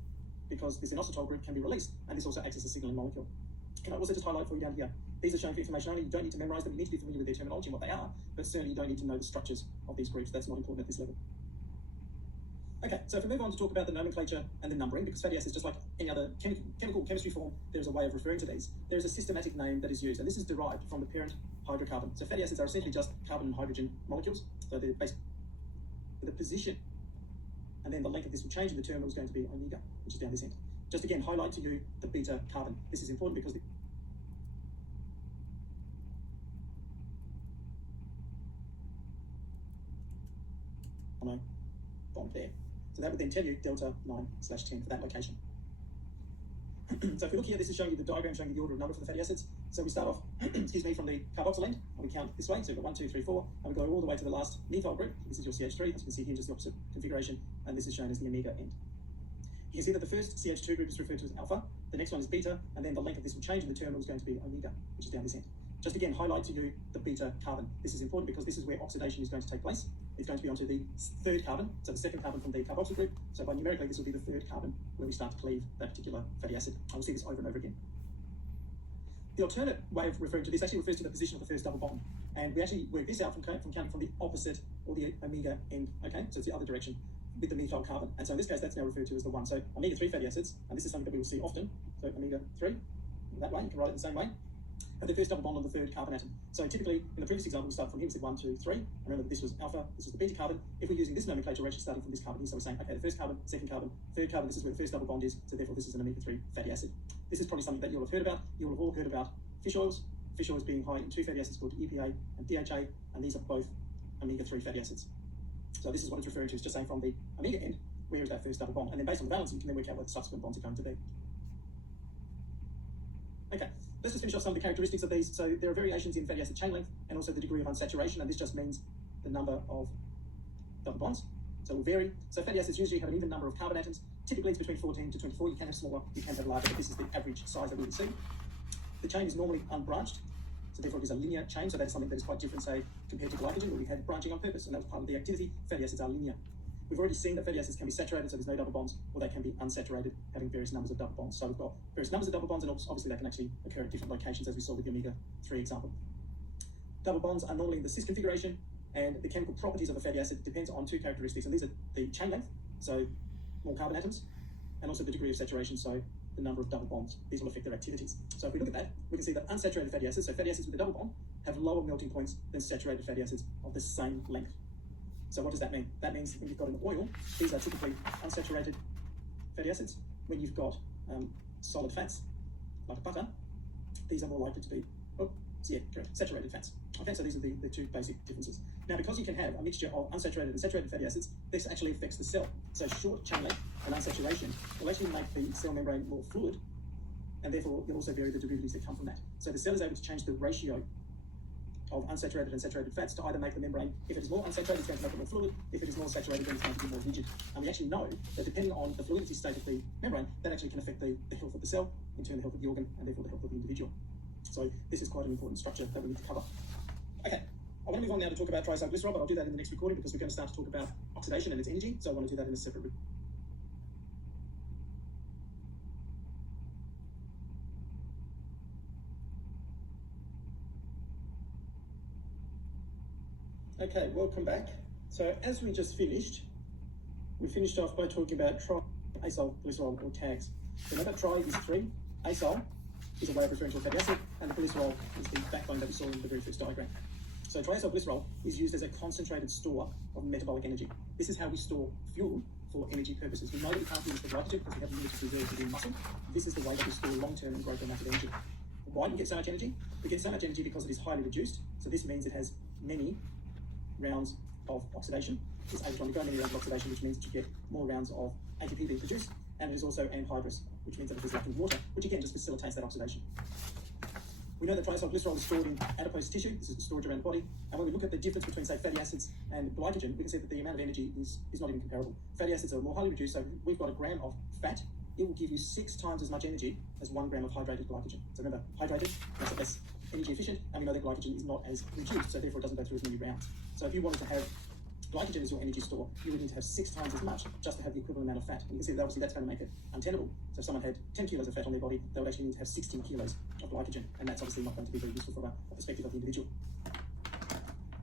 because this inositol group can be released, and this also acts as a signaling molecule. Can I also just highlight for you down here, these are showing for information only. You don't need to memorize them, you need to be familiar with their terminology and what they are, but certainly you don't need to know the structures of these groups. That's not important at this level. Okay, so if we move on to talk about the nomenclature and the numbering, because fatty acids, just like any other chemistry form, there's a way of referring to these. There's a systematic name that is used, and this is derived from the parent hydrocarbon. So fatty acids are essentially just carbon and hydrogen molecules. So they're based on the position, and then the length of this will change, and the terminal is going to be omega, which is down this end. Just again, highlight to you the beta carbon. This is important because the bond there. So that would then tell you delta 9/10 for that location. So if we look here, this is showing you the diagram showing you the order of number for the fatty acids. So we start off, excuse me, from the carboxyl end, and we count this way. So we've got 1, 2, 3, 4, and we go all the way to the last methyl group. This is your CH3, as you can see here, just the opposite configuration, and this is shown as the omega end. You can see that the first CH2 group is referred to as alpha, the next one is beta, and then the length of this will change, and the terminal is going to be omega, which is down this end. Just again, highlight to you the beta carbon. This is important because this is where oxidation is going to take place. It's going to be onto the 3rd carbon, so the 2nd carbon from the carboxyl group. So by numerically, this will be the 3rd carbon where we start to cleave that particular fatty acid. I will see this over and over again. The alternate way of referring to this actually refers to the position of the first double bond. And we actually work this out from counting from the opposite, or the omega end, okay? So it's the other direction with the methyl carbon. And so in this case, that's now referred to as the 1. So omega-3 fatty acids, and this is something that we will see often. So omega-3, that way, you can write it the same way. have the first double bond on the third carbon atom. So typically, in the previous example, we start from here, we said 1, 2, 3. Remember that this was alpha, this was the beta carbon. If we're using this nomenclature, we're actually starting from this carbon here. So we're saying, okay, the first carbon, second carbon, third carbon, this is where the first double bond is. So therefore, this is an omega-3 fatty acid. This is probably something that you'll have heard about. You'll have all heard about fish oils being high in two fatty acids called EPA and DHA, and these are both omega-3 fatty acids. So this is what it's referring to. It's just saying from the omega end, where is that first double bond? And then based on the balance, you can then work out what the subsequent bonds are going to be. Okay, let's just finish off some of the characteristics of these. So there are variations in fatty acid chain length and also the degree of unsaturation, and this just means the number of double bonds. So it will vary. So fatty acids usually have an even number of carbon atoms. Typically it's between 14 to 24. You can have smaller, you can have larger, but this is the average size that we would see. The chain is normally unbranched, so therefore it is a linear chain. So that's something that is quite different, say, compared to glycogen, where we had branching on purpose, and that was part of the activity. Fatty acids are linear. We've already seen that fatty acids can be saturated, so there's no double bonds, or they can be unsaturated, having various numbers of double bonds. So we've got various numbers of double bonds, and obviously they can actually occur at different locations, as we saw with the omega-3 example. Double bonds are normally in the cis configuration, and the chemical properties of a fatty acid depends on two characteristics, and these are the chain length, so more carbon atoms, and also the degree of saturation, so the number of double bonds. These will affect their activities. So if we look at that, we can see that unsaturated fatty acids, so fatty acids with a double bond, have lower melting points than saturated fatty acids of the same length. So what does that mean? That means when you've got an oil, these are typically unsaturated fatty acids. When you've got solid fats, like butter, these are more likely to be, saturated fats. Okay, so these are the two basic differences. Now, because you can have a mixture of unsaturated and saturated fatty acids, this actually affects the cell. So short chain length and unsaturation will actually make the cell membrane more fluid, and therefore you'll also vary the derivatives that come from that. So the cell is able to change the ratio of unsaturated and saturated fats to either make the membrane, if it is more unsaturated, it's going to make it more fluid. If it is more saturated, then it's going to be more rigid. And we actually know that depending on the fluidity state of the membrane, that actually can affect the health of the cell, in turn the health of the organ, and therefore the health of the individual. So this is quite an important structure that we need to cover. Okay, I want to move on now to talk about triacylglycerol, but I'll do that in the next recording because we're going to start to talk about oxidation and its energy, so I want to do that in a separate recording. Okay, welcome back. So as we just finished, we finished off by talking about triacylglycerol or tags. Remember, tri is 3, acyl is a way of referring to a fatty acid, and the glycerol is the backbone that we saw in the very first diagram. So triacylglycerol is used as a concentrated store of metabolic energy. This is how we store fuel for energy purposes. We know that we can't use it for glycogen because we have limited reserves within muscle. This is the way that we store long-term and growth hormone energy. Why do we get so much energy? We get so much energy because it is highly reduced. So this means it has many rounds of oxidation. It's able to undergo many rounds of oxidation, which means that you get more rounds of ATP being produced, and it is also anhydrous, which means that it is lacking water, which again just facilitates that oxidation. We know that triacylglycerol is stored in adipose tissue. This is the storage around the body. And when we look at the difference between, say, fatty acids and glycogen, we can see that the amount of energy is not even comparable. Fatty acids are more highly reduced, so we've got a gram of fat. It will give you 6 times as much energy as 1 gram of hydrated glycogen. So remember, hydrated makes it less energy efficient, and we know that glycogen is not as reduced, so therefore it doesn't go through as many rounds. So if you wanted to have glycogen as your energy store, you would need to have 6 times as much just to have the equivalent amount of fat. And you can see that obviously that's going to make it untenable. So if someone had 10 kilos of fat on their body, they would actually need to have 16 kilos of glycogen, and that's obviously not going to be very useful from a perspective of the individual.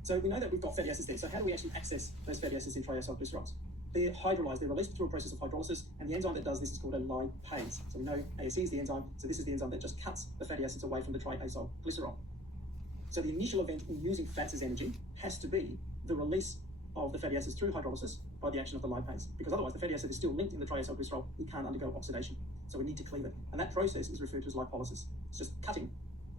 So we know that we've got fatty acids there. So how do we actually access those fatty acids in triacylglycerols? They're hydrolyzed, they're released through a process of hydrolysis, and the enzyme that does this is called a lipase. So we know ASE is the enzyme, so this is the enzyme that just cuts the fatty acids away from the triacylglycerol. So the initial event in using fats as energy has to be the release of the fatty acids through hydrolysis by the action of the lipase, because otherwise the fatty acid is still linked in the triacylglycerol, it can't undergo oxidation. So we need to cleave it, and that process is referred to as lipolysis. It's just cutting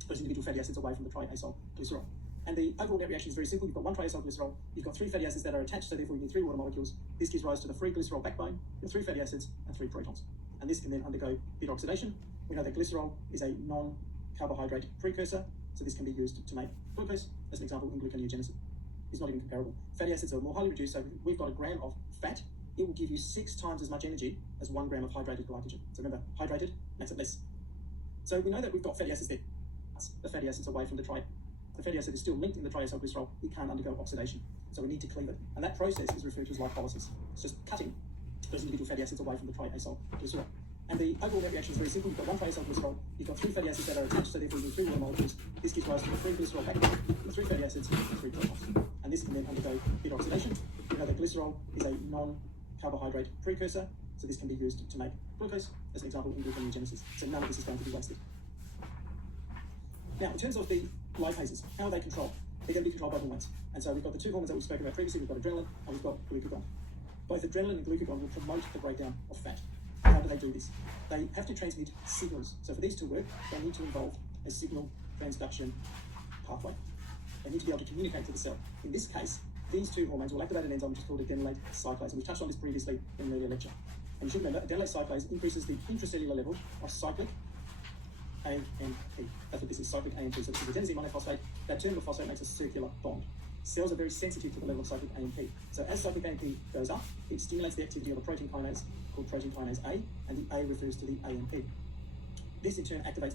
those individual fatty acids away from the triacylglycerol. And the overall net reaction is very simple. You've got 1 triacylglycerol, you've got 3 fatty acids that are attached, so therefore you need 3 water molecules. This gives rise to the free glycerol backbone with 3 fatty acids and 3 protons. And this can then undergo beta oxidation. We know that glycerol is a non-carbohydrate precursor, so this can be used to make glucose, as an example in gluconeogenesis. It's not even comparable. Fatty acids are more highly reduced, so we've got a gram of fat, it will give you 6 times as much energy as 1 gram of hydrated glycogen. So remember, hydrated makes it less. So we know that we've got fatty acids there. The fatty acids away from the fatty acid is still linked in the triacylglycerol, it can't undergo oxidation. So we need to cleave it. And that process is referred to as lipolysis. It's just cutting those individual fatty acids away from the triacylglycerol. And the overall net reaction is very simple. You've got 1 triacylglycerol, you've got 3 fatty acids that are attached, so therefore you need 3 water molecules. This gives rise to the free glycerol backbone with 3 fatty acids and 3 protons. And this can then undergo beta oxidation. We know that glycerol is a non-carbohydrate precursor, so this can be used to make glucose, as an example in gluconeogenesis. So none of this is going to be wasted. Now, in terms of the lipases, how are they controlled? They're going to be controlled by hormones. And so we've got the two hormones that we've spoken about previously. We've got adrenaline and we've got glucagon. Both adrenaline and glucagon will promote the breakdown of fat. How do they do this? They have to transmit signals. So for these to work, they need to involve a signal transduction pathway. They need to be able to communicate to the cell. In this case, these two hormones will activate an enzyme which is called adenylate cyclase. And we've touched on this previously in an earlier lecture. And you should remember, adenylate cyclase increases the intracellular level of cyclic AMP. That's what this is, cyclic AMP. So this is adenosine monophosphate. That terminal phosphate makes a circular bond. Cells are very sensitive to the level of cyclic AMP. So as cyclic AMP goes up, it stimulates the activity of a protein kinase called protein kinase A, and the A refers to the AMP. This in turn activates.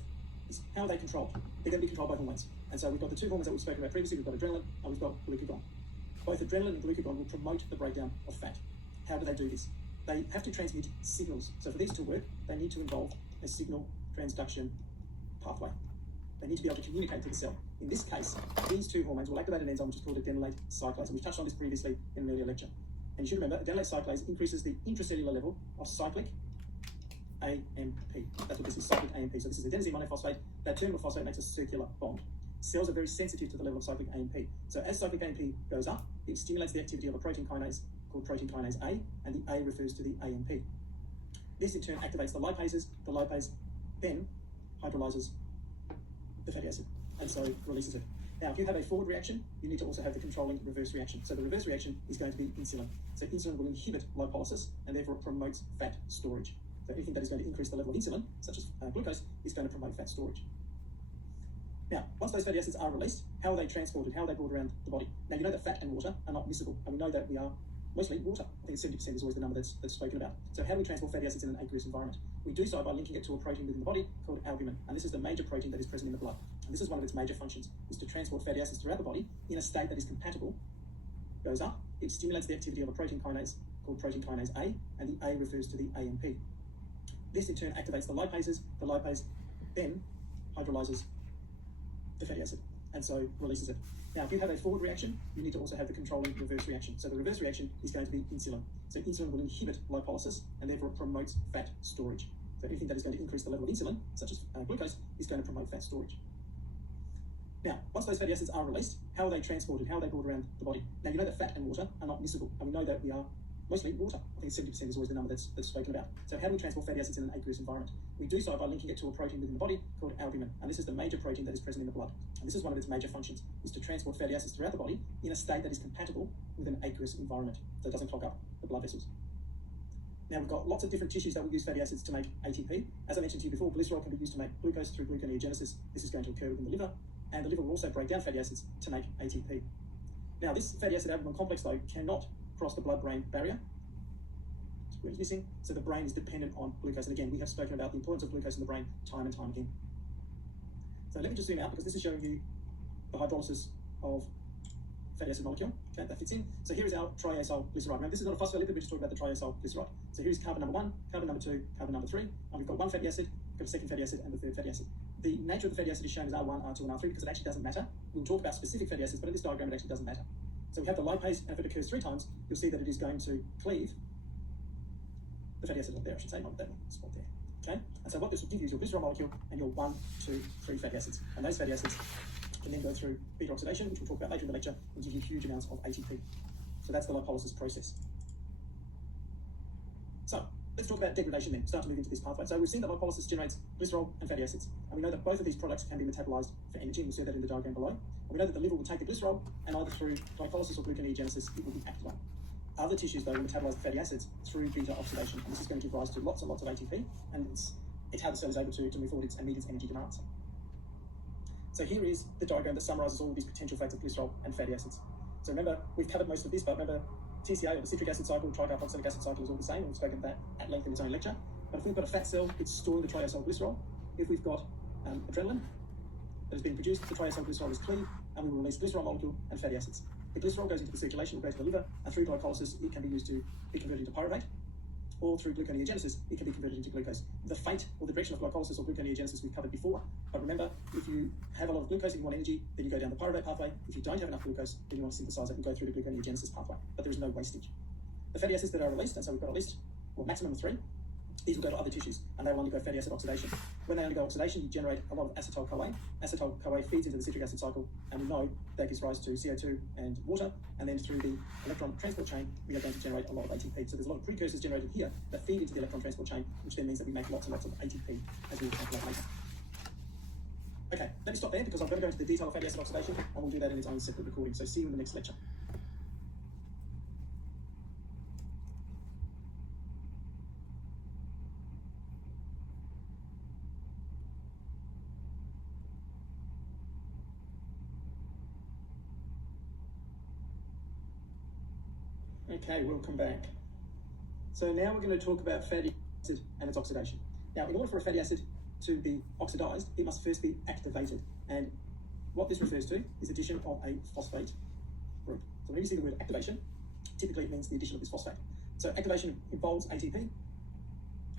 How are they controlled? They're going to be controlled by hormones. And so we've got the two hormones that we've spoken about previously. We've got adrenaline and we've got glucagon. Both adrenaline and glucagon will promote the breakdown of fat. How do they do this? They have to transmit signals. So for these to work, they need to involve a signal transduction pathway. They need to be able to communicate to the cell. In this case, these two hormones will activate an enzyme which is called adenylate cyclase. And we've touched on this previously in an earlier lecture. And you should remember, adenylate cyclase increases the intracellular level of cyclic AMP. That's what this is, cyclic AMP. So this is adenosine monophosphate. That terminal phosphate makes a circular bond. Cells are very sensitive to the level of cyclic AMP. So as cyclic AMP goes up, it stimulates the activity of a protein kinase called protein kinase A, and the A refers to the AMP. This in turn activates the lipases. The lipase then hydrolyzes the fatty acid, and so releases it. Now, if you have a forward reaction, you need to also have the controlling reverse reaction. So the reverse reaction is going to be insulin. So insulin will inhibit lipolysis, and therefore it promotes fat storage. So anything that is going to increase the level of insulin, such as glucose, is going to promote fat storage. Now, once those fatty acids are released, how are they transported? How are they brought around the body? Now, you know that fat and water are not miscible, and we know that we are mostly water. I think it's 70% is always the number that's spoken about. So how do we transport fatty acids in an aqueous environment? We do so by linking it to a protein within the body called albumin, and this is the major protein that is present in the blood. And this is one of its major functions, is to transport fatty acids throughout the body in a state that is compatible. Goes up, it stimulates the activity of a protein kinase called protein kinase A, and the A refers to the AMP. This in turn activates the lipases. The lipase then hydrolyzes the fatty acid, and so releases it. Now, if you have a forward reaction, you need to also have the controlling reverse reaction. So the reverse reaction is going to be insulin. So insulin will inhibit lipolysis, and therefore it promotes fat storage. So anything that is going to increase the level of insulin, such as glucose, is going to promote fat storage. Now, once those fatty acids are released, how are they transported? How are they brought around the body? Now, you know that fat and water are not miscible, and we know that we are mostly water. I think 70% is always the number that's spoken about. So how do we transport fatty acids in an aqueous environment? We do so by linking it to a protein within the body called albumin, and this is the major protein that is present in the blood. And this is one of its major functions, is to transport fatty acids throughout the body in a state that is compatible with an aqueous environment, so it doesn't clog up the blood vessels. Now, we've got lots of different tissues that will use fatty acids to make ATP. As I mentioned to you before, glycerol can be used to make glucose through gluconeogenesis. This is going to occur within the liver, and the liver will also break down fatty acids to make ATP. Now, this fatty acid albumin complex, though, cannot cross the blood-brain barrier. It's missing, so the brain is dependent on glucose. And again, we have spoken about the importance of glucose in the brain time and time again. So let me just zoom out, because this is showing you the hydrolysis of fatty acid molecule. Okay, that fits in. So here is our triacyl glyceride. Remember, this is not a phospholipid, we're just talking about the triacyl glyceride. So here's carbon number 1, carbon number 2, carbon number 3, and we've got one fatty acid, we've got a second fatty acid, and the third fatty acid. The nature of the fatty acid is shown as R1, R2, and R3 because it actually doesn't matter. We'll talk about specific fatty acids, but in this diagram it actually doesn't matter. So we have the lipase, and if it occurs 3 times, you'll see that it is going to cleave the fatty acid there, I should say, not that spot there. Okay? And so what this will give you is your glycerol molecule and your 1, 2, 3 fatty acids. And those fatty acids can then go through beta oxidation, which we'll talk about later in the lecture, and give you huge amounts of ATP. So that's the lipolysis process. So let's talk about degradation then, start to move into this pathway. So we've seen that lipolysis generates glycerol and fatty acids. And we know that both of these products can be metabolized for energy, and we'll see that in the diagram below. And we know that the liver will take the glycerol, and either through glycolysis or gluconeogenesis, it will be acted on. Other tissues, though, will metabolize the fatty acids through beta oxidation, and this is going to give rise to lots and lots of ATP, and it's how the cell is able to move forward and meet its energy demands. So here is the diagram that summarizes all of these potential fates of glycerol and fatty acids. So remember, we've covered most of this, but remember, TCA, or the citric acid cycle, tricarboxylic acid cycle, is all the same, and we've spoken about that at length in its own lecture. But if we've got a fat cell, it's storing the triacyl glycerol. If we've got adrenaline that has been produced, the triacyl glycerol is cleaved, and we will release glycerol molecule and fatty acids. The glycerol goes into the circulation, will go to the liver, and through glycolysis, it can be used to be converted into pyruvate, or through gluconeogenesis, it can be converted into glucose. The fate or the direction of glycolysis or gluconeogenesis we've covered before, but remember, if you have a lot of glucose and you want energy, then you go down the pyruvate pathway. If you don't have enough glucose, then you want to synthesize it and go through the gluconeogenesis pathway, but there is no wastage. The fatty acids that are released, and so we've got a list, well, maximum of 3, these will go to other tissues and they will undergo fatty acid oxidation. When they undergo oxidation, you generate a lot of acetyl-CoA. Acetyl-CoA feeds into the citric acid cycle, and we know that gives rise to CO2 and water, and then through the electron transport chain, we are going to generate a lot of ATP. So there's a lot of precursors generated here that feed into the electron transport chain, which then means that we make lots and lots of ATP, as we will calculate later. Okay, let me stop there because I'm going to go into the detail of fatty acid oxidation, and we'll do that in its own separate recording. So see you in the next lecture. Okay, welcome back. So now we're going to talk about fatty acid and its oxidation. Now, in order for a fatty acid to be oxidized, it must first be activated. And what this refers to is addition of a phosphate group. So when you see the word activation, typically it means the addition of this phosphate. So activation involves ATP.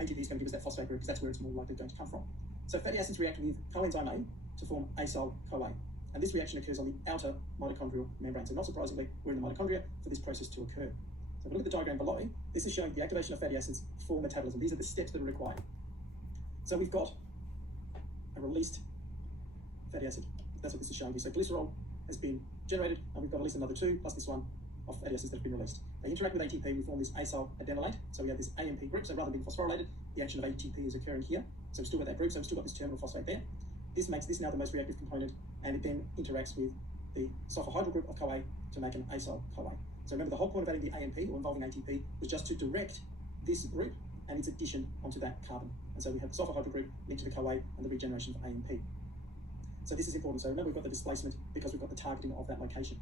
ATP is going to give us that phosphate group because that's where it's more likely going to come from. So fatty acids react with coenzyme A to form acyl-CoA. And this reaction occurs on the outer mitochondrial membrane. So not surprisingly, we're in the mitochondria for this process to occur. So if we look at the diagram below, this is showing the activation of fatty acids for metabolism. These are the steps that are required. So we've got a released fatty acid. That's what this is showing you. So glycerol has been generated, and we've got at least another 2, plus this one, of fatty acids that have been released. They interact with ATP, we form this acyl adenylate. So we have this AMP group. So rather than being phosphorylated, the action of ATP is occurring here. So we've still got that group, so we've still got this terminal phosphate there. This makes this now the most reactive component, and it then interacts with the sulfur group of CoA to make an acyl-CoA. So remember, the whole point of adding the AMP, or involving ATP, was just to direct this group and its addition onto that carbon. And so we have the sulfur group linked to the CoA and the regeneration of AMP. So this is important. So remember, we've got the displacement because we've got the targeting of that location.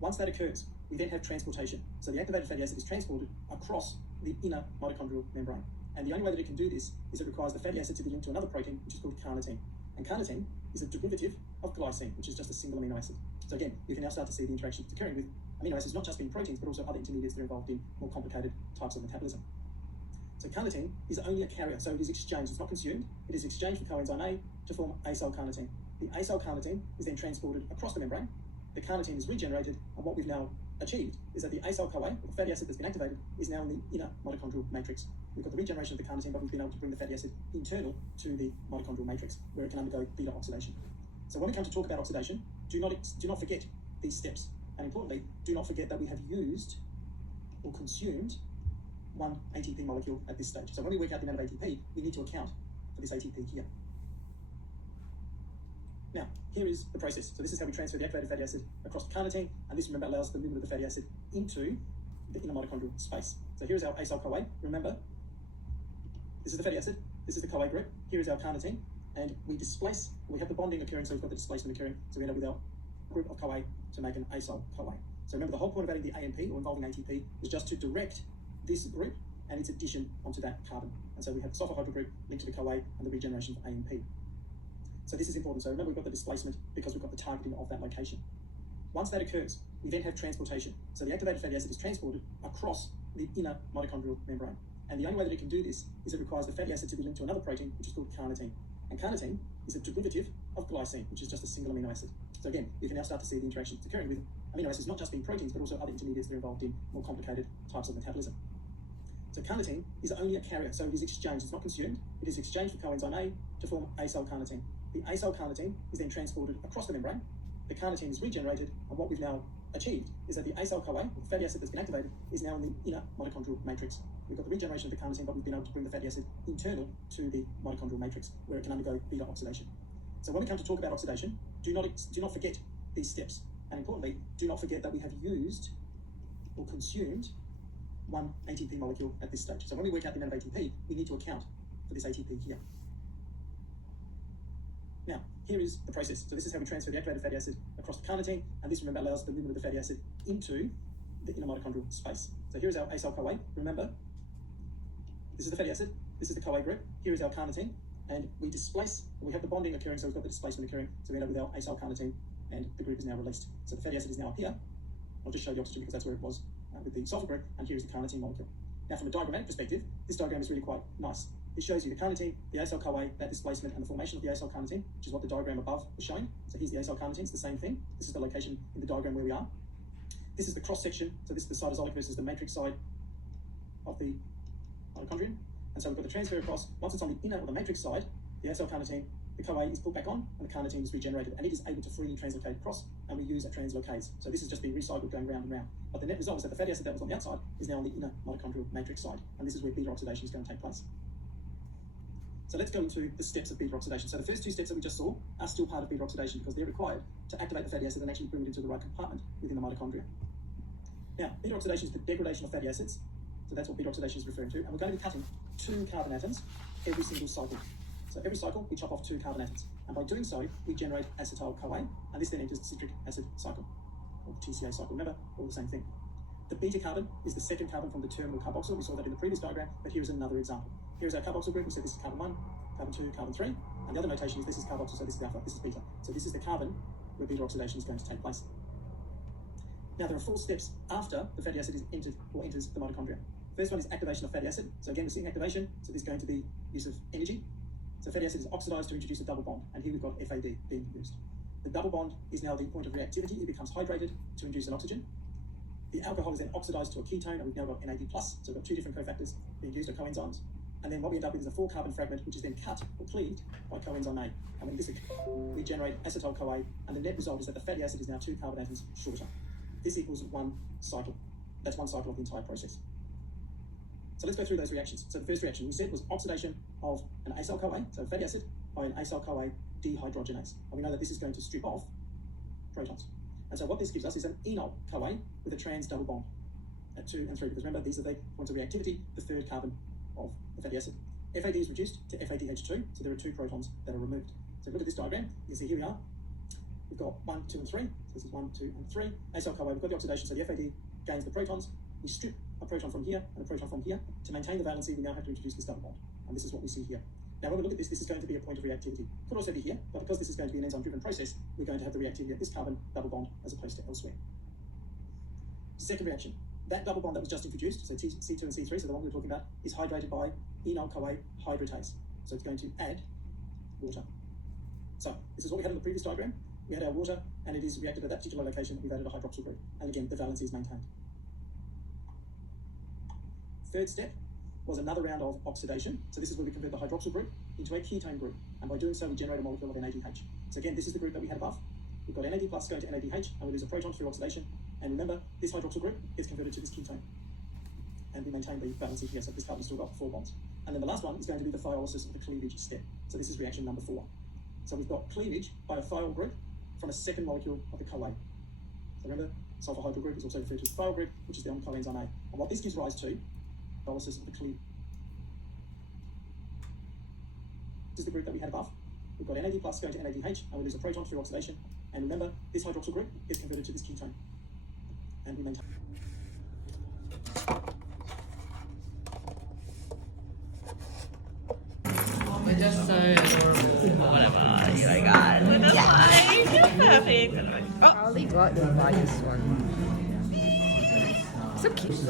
Once that occurs, we then have transportation. So the activated fatty acid is transported across the inner mitochondrial membrane. And the only way that it can do this is it requires the fatty acid to be linked to another protein, which is called carnitine. And carnitine is a derivative of glycine, which is just a single amino acid. So again, you can now start to see the interaction that's occurring with amino acids, not just being proteins, but also other intermediates that are involved in more complicated types of metabolism. So carnitine is only a carrier, so it is exchanged, it's not consumed. It is exchanged for coenzyme A to form acyl-carnitine. The acyl-carnitine is then transported across the membrane. The carnitine is regenerated, and what we've now achieved is that the acyl-CoA, the fatty acid that's been activated, is now in the inner mitochondrial matrix. We've got the regeneration of the carnitine, but we've been able to bring the fatty acid internal to the mitochondrial matrix, where it can undergo beta oxidation. So when we come to talk about oxidation, do not forget these steps. And importantly, do not forget that we have used or consumed one ATP molecule at this stage. So when we work out the amount of ATP, we need to account for this ATP here. Now, here is the process. So this is how we transfer the activated fatty acid across the carnitine, and this, remember, allows the movement of the fatty acid into the inner mitochondrial space. So here's our acyl-CoA. Remember, this is the fatty acid, this is the CoA group, here is our carnitine, and we displace, we have the bonding occurring, so we've got the displacement occurring, so we end up with our group of CoA to make an acyl-CoA. So remember, the whole point of adding the AMP, or involving ATP, was just to direct this group and its addition onto that carbon. And so we have the sulfur group linked to the CoA and the regeneration of AMP. So this is important. So remember, we've got the displacement because we've got the targeting of that location. Once that occurs, we then have transportation. So the activated fatty acid is transported across the inner mitochondrial membrane. And the only way that it can do this is it requires the fatty acid to be linked to another protein, which is called carnitine. And carnitine is a derivative of glycine, which is just a single amino acid. So again, you can now start to see the interaction that's occurring with amino acids, not just being proteins, but also other intermediates that are involved in more complicated types of metabolism. So carnitine is only a carrier, so it is exchanged, it's not consumed. It is exchanged for coenzyme A to form acyl-carnitine. The acyl-carnitine is then transported across the membrane. The carnitine is regenerated, and what we've now achieved is that the acyl-CoA, the fatty acid that's been activated, is now in the inner mitochondrial matrix. We've got the regeneration of the carnitine, but we've been able to bring the fatty acid internal to the mitochondrial matrix, where it can undergo beta oxidation. So when we come to talk about oxidation, do not forget these steps. And importantly, do not forget that we have used or consumed one ATP molecule at this stage. So when we work out the amount of ATP, we need to account for this ATP here. Now, here is the process. So this is how we transfer the activated fatty acid across the carnitine, and this, remember, allows the movement of the fatty acid into the inner mitochondrial space. So here is our acyl-CoA. Remember, this is the fatty acid, this is the CoA group, here is our carnitine, and we displace, we have the bonding occurring, so we've got the displacement occurring, so we end up with our acyl-carnitine, and the group is now released. So the fatty acid is now up here. I'll just show the oxygen because that's where it was with the sulfur group, and here's the carnitine molecule. Now, from a diagrammatic perspective, this diagram is really quite nice. It shows you the carnitine, the acyl-CoA, that displacement, and the formation of the acyl-carnitine, which is what the diagram above was showing. So here's the acyl-carnitine, it's the same thing. This is the location in the diagram where we are. This is the cross-section, so this is the cytosolic versus the matrix side of the mitochondrion. And so we've got the transfer across. Once it's on the inner or the matrix side, the acetylcarnitine, the CoA is put back on and the carnitine is regenerated, and it is able to freely translocate across, and we use a translocase. So this is just being recycled, going round and round. But the net result is that the fatty acid that was on the outside is now on the inner mitochondrial matrix side, and this is where beta oxidation is going to take place. So let's go into the steps of beta oxidation. So the first two steps that we just saw are still part of beta oxidation because they're required to activate the fatty acid and actually bring it into the right compartment within the mitochondria. Now, beta oxidation is the degradation of fatty acids, so that's what beta oxidation is referring to, and we're going to be cutting 2 carbon atoms every single cycle. So every cycle, we chop off 2 carbon atoms, and by doing so, we generate acetyl-CoA, and this then enters the citric acid cycle, or the TCA cycle. Remember, all the same thing. The beta carbon is the second carbon from the terminal carboxyl. We saw that in the previous diagram, but here is another example. Here is our carboxyl group. We said this is carbon 1, carbon 2, carbon 3, and the other notation is this is carboxyl, so this is alpha, this is beta. So this is the carbon where beta oxidation is going to take place. Now, there are 4 steps after the fatty acid is entered or enters the mitochondria. First one is activation of fatty acid. So again, we're seeing activation, so there's going to be use of energy. So fatty acid is oxidized to introduce a double bond, and here we've got FAD being used. The double bond is now the point of reactivity. It becomes hydrated to induce an oxygen. The alcohol is then oxidized to a ketone, and we've now got NAD+, so we've got 2 different cofactors being used, or coenzymes. And then what we end up with is a 4-carbon fragment, which is then cut or cleaved by coenzyme A. And when this we generate acetyl-CoA, and the net result is that the fatty acid is now 2 carbon atoms shorter. This equals 1 cycle. That's 1 cycle of the entire process. So let's go through those reactions. So the first reaction we said was oxidation of an acyl-CoA, so fatty acid, by an acyl-CoA dehydrogenase. And we know that this is going to strip off protons. And so what this gives us is an enol-CoA with a trans double bond at 2 and 3, because remember, these are the points of reactivity, the 3rd carbon of the fatty acid. FAD is reduced to FADH2, so there are 2 protons that are removed. So if you look at this diagram, you can see here we are. We've got 1, 2, and 3. So this is 1, 2, and 3. Acyl-CoA, we've got the oxidation, so the FAD gains the protons. We strip a proton from here and a proton from here. To maintain the valency, we now have to introduce this double bond. And this is what we see here. Now, when we look at this, this is going to be a point of reactivity. Could also be here, but because this is going to be an enzyme-driven process, we're going to have the reactivity at this carbon double bond as opposed to elsewhere. Second reaction. That double bond that was just introduced, so C2 and C3, so the one we were talking about, is hydrated by enol-CoA hydratase. So it's going to add water. So this is what we had in the previous diagram. We had our water, and it is reacted at that particular location. We've added a hydroxyl group. And again, the valency is maintained. Third step was another round of oxidation. So this is where we convert the hydroxyl group into a ketone group. And by doing so, we generate a molecule of NADH. So again, this is the group that we had above. We've got NAD plus going to NADH, and we lose a proton through oxidation. And remember, this hydroxyl group gets converted to this ketone. And we maintain the valency here, so this carbon's still got 4 bonds. And then the last one is going to be the thiolysis of the cleavage step. So this is reaction number 4. So we've got cleavage by a thiol group from a second molecule of the CoA. So remember, sulfur hydroxyl group is also referred to as thiol group, which is the coenzyme A. And what this gives rise to, thiolysis of the cleavage. This is the group that we had above. We've got NAD plus going to NADH, and we lose a proton through oxidation. And remember, this hydroxyl group gets converted to this ketone. And we maintain. We're just so whatever. Oh my god. We're just like perfect. Oh. I only got the bias one. So cute.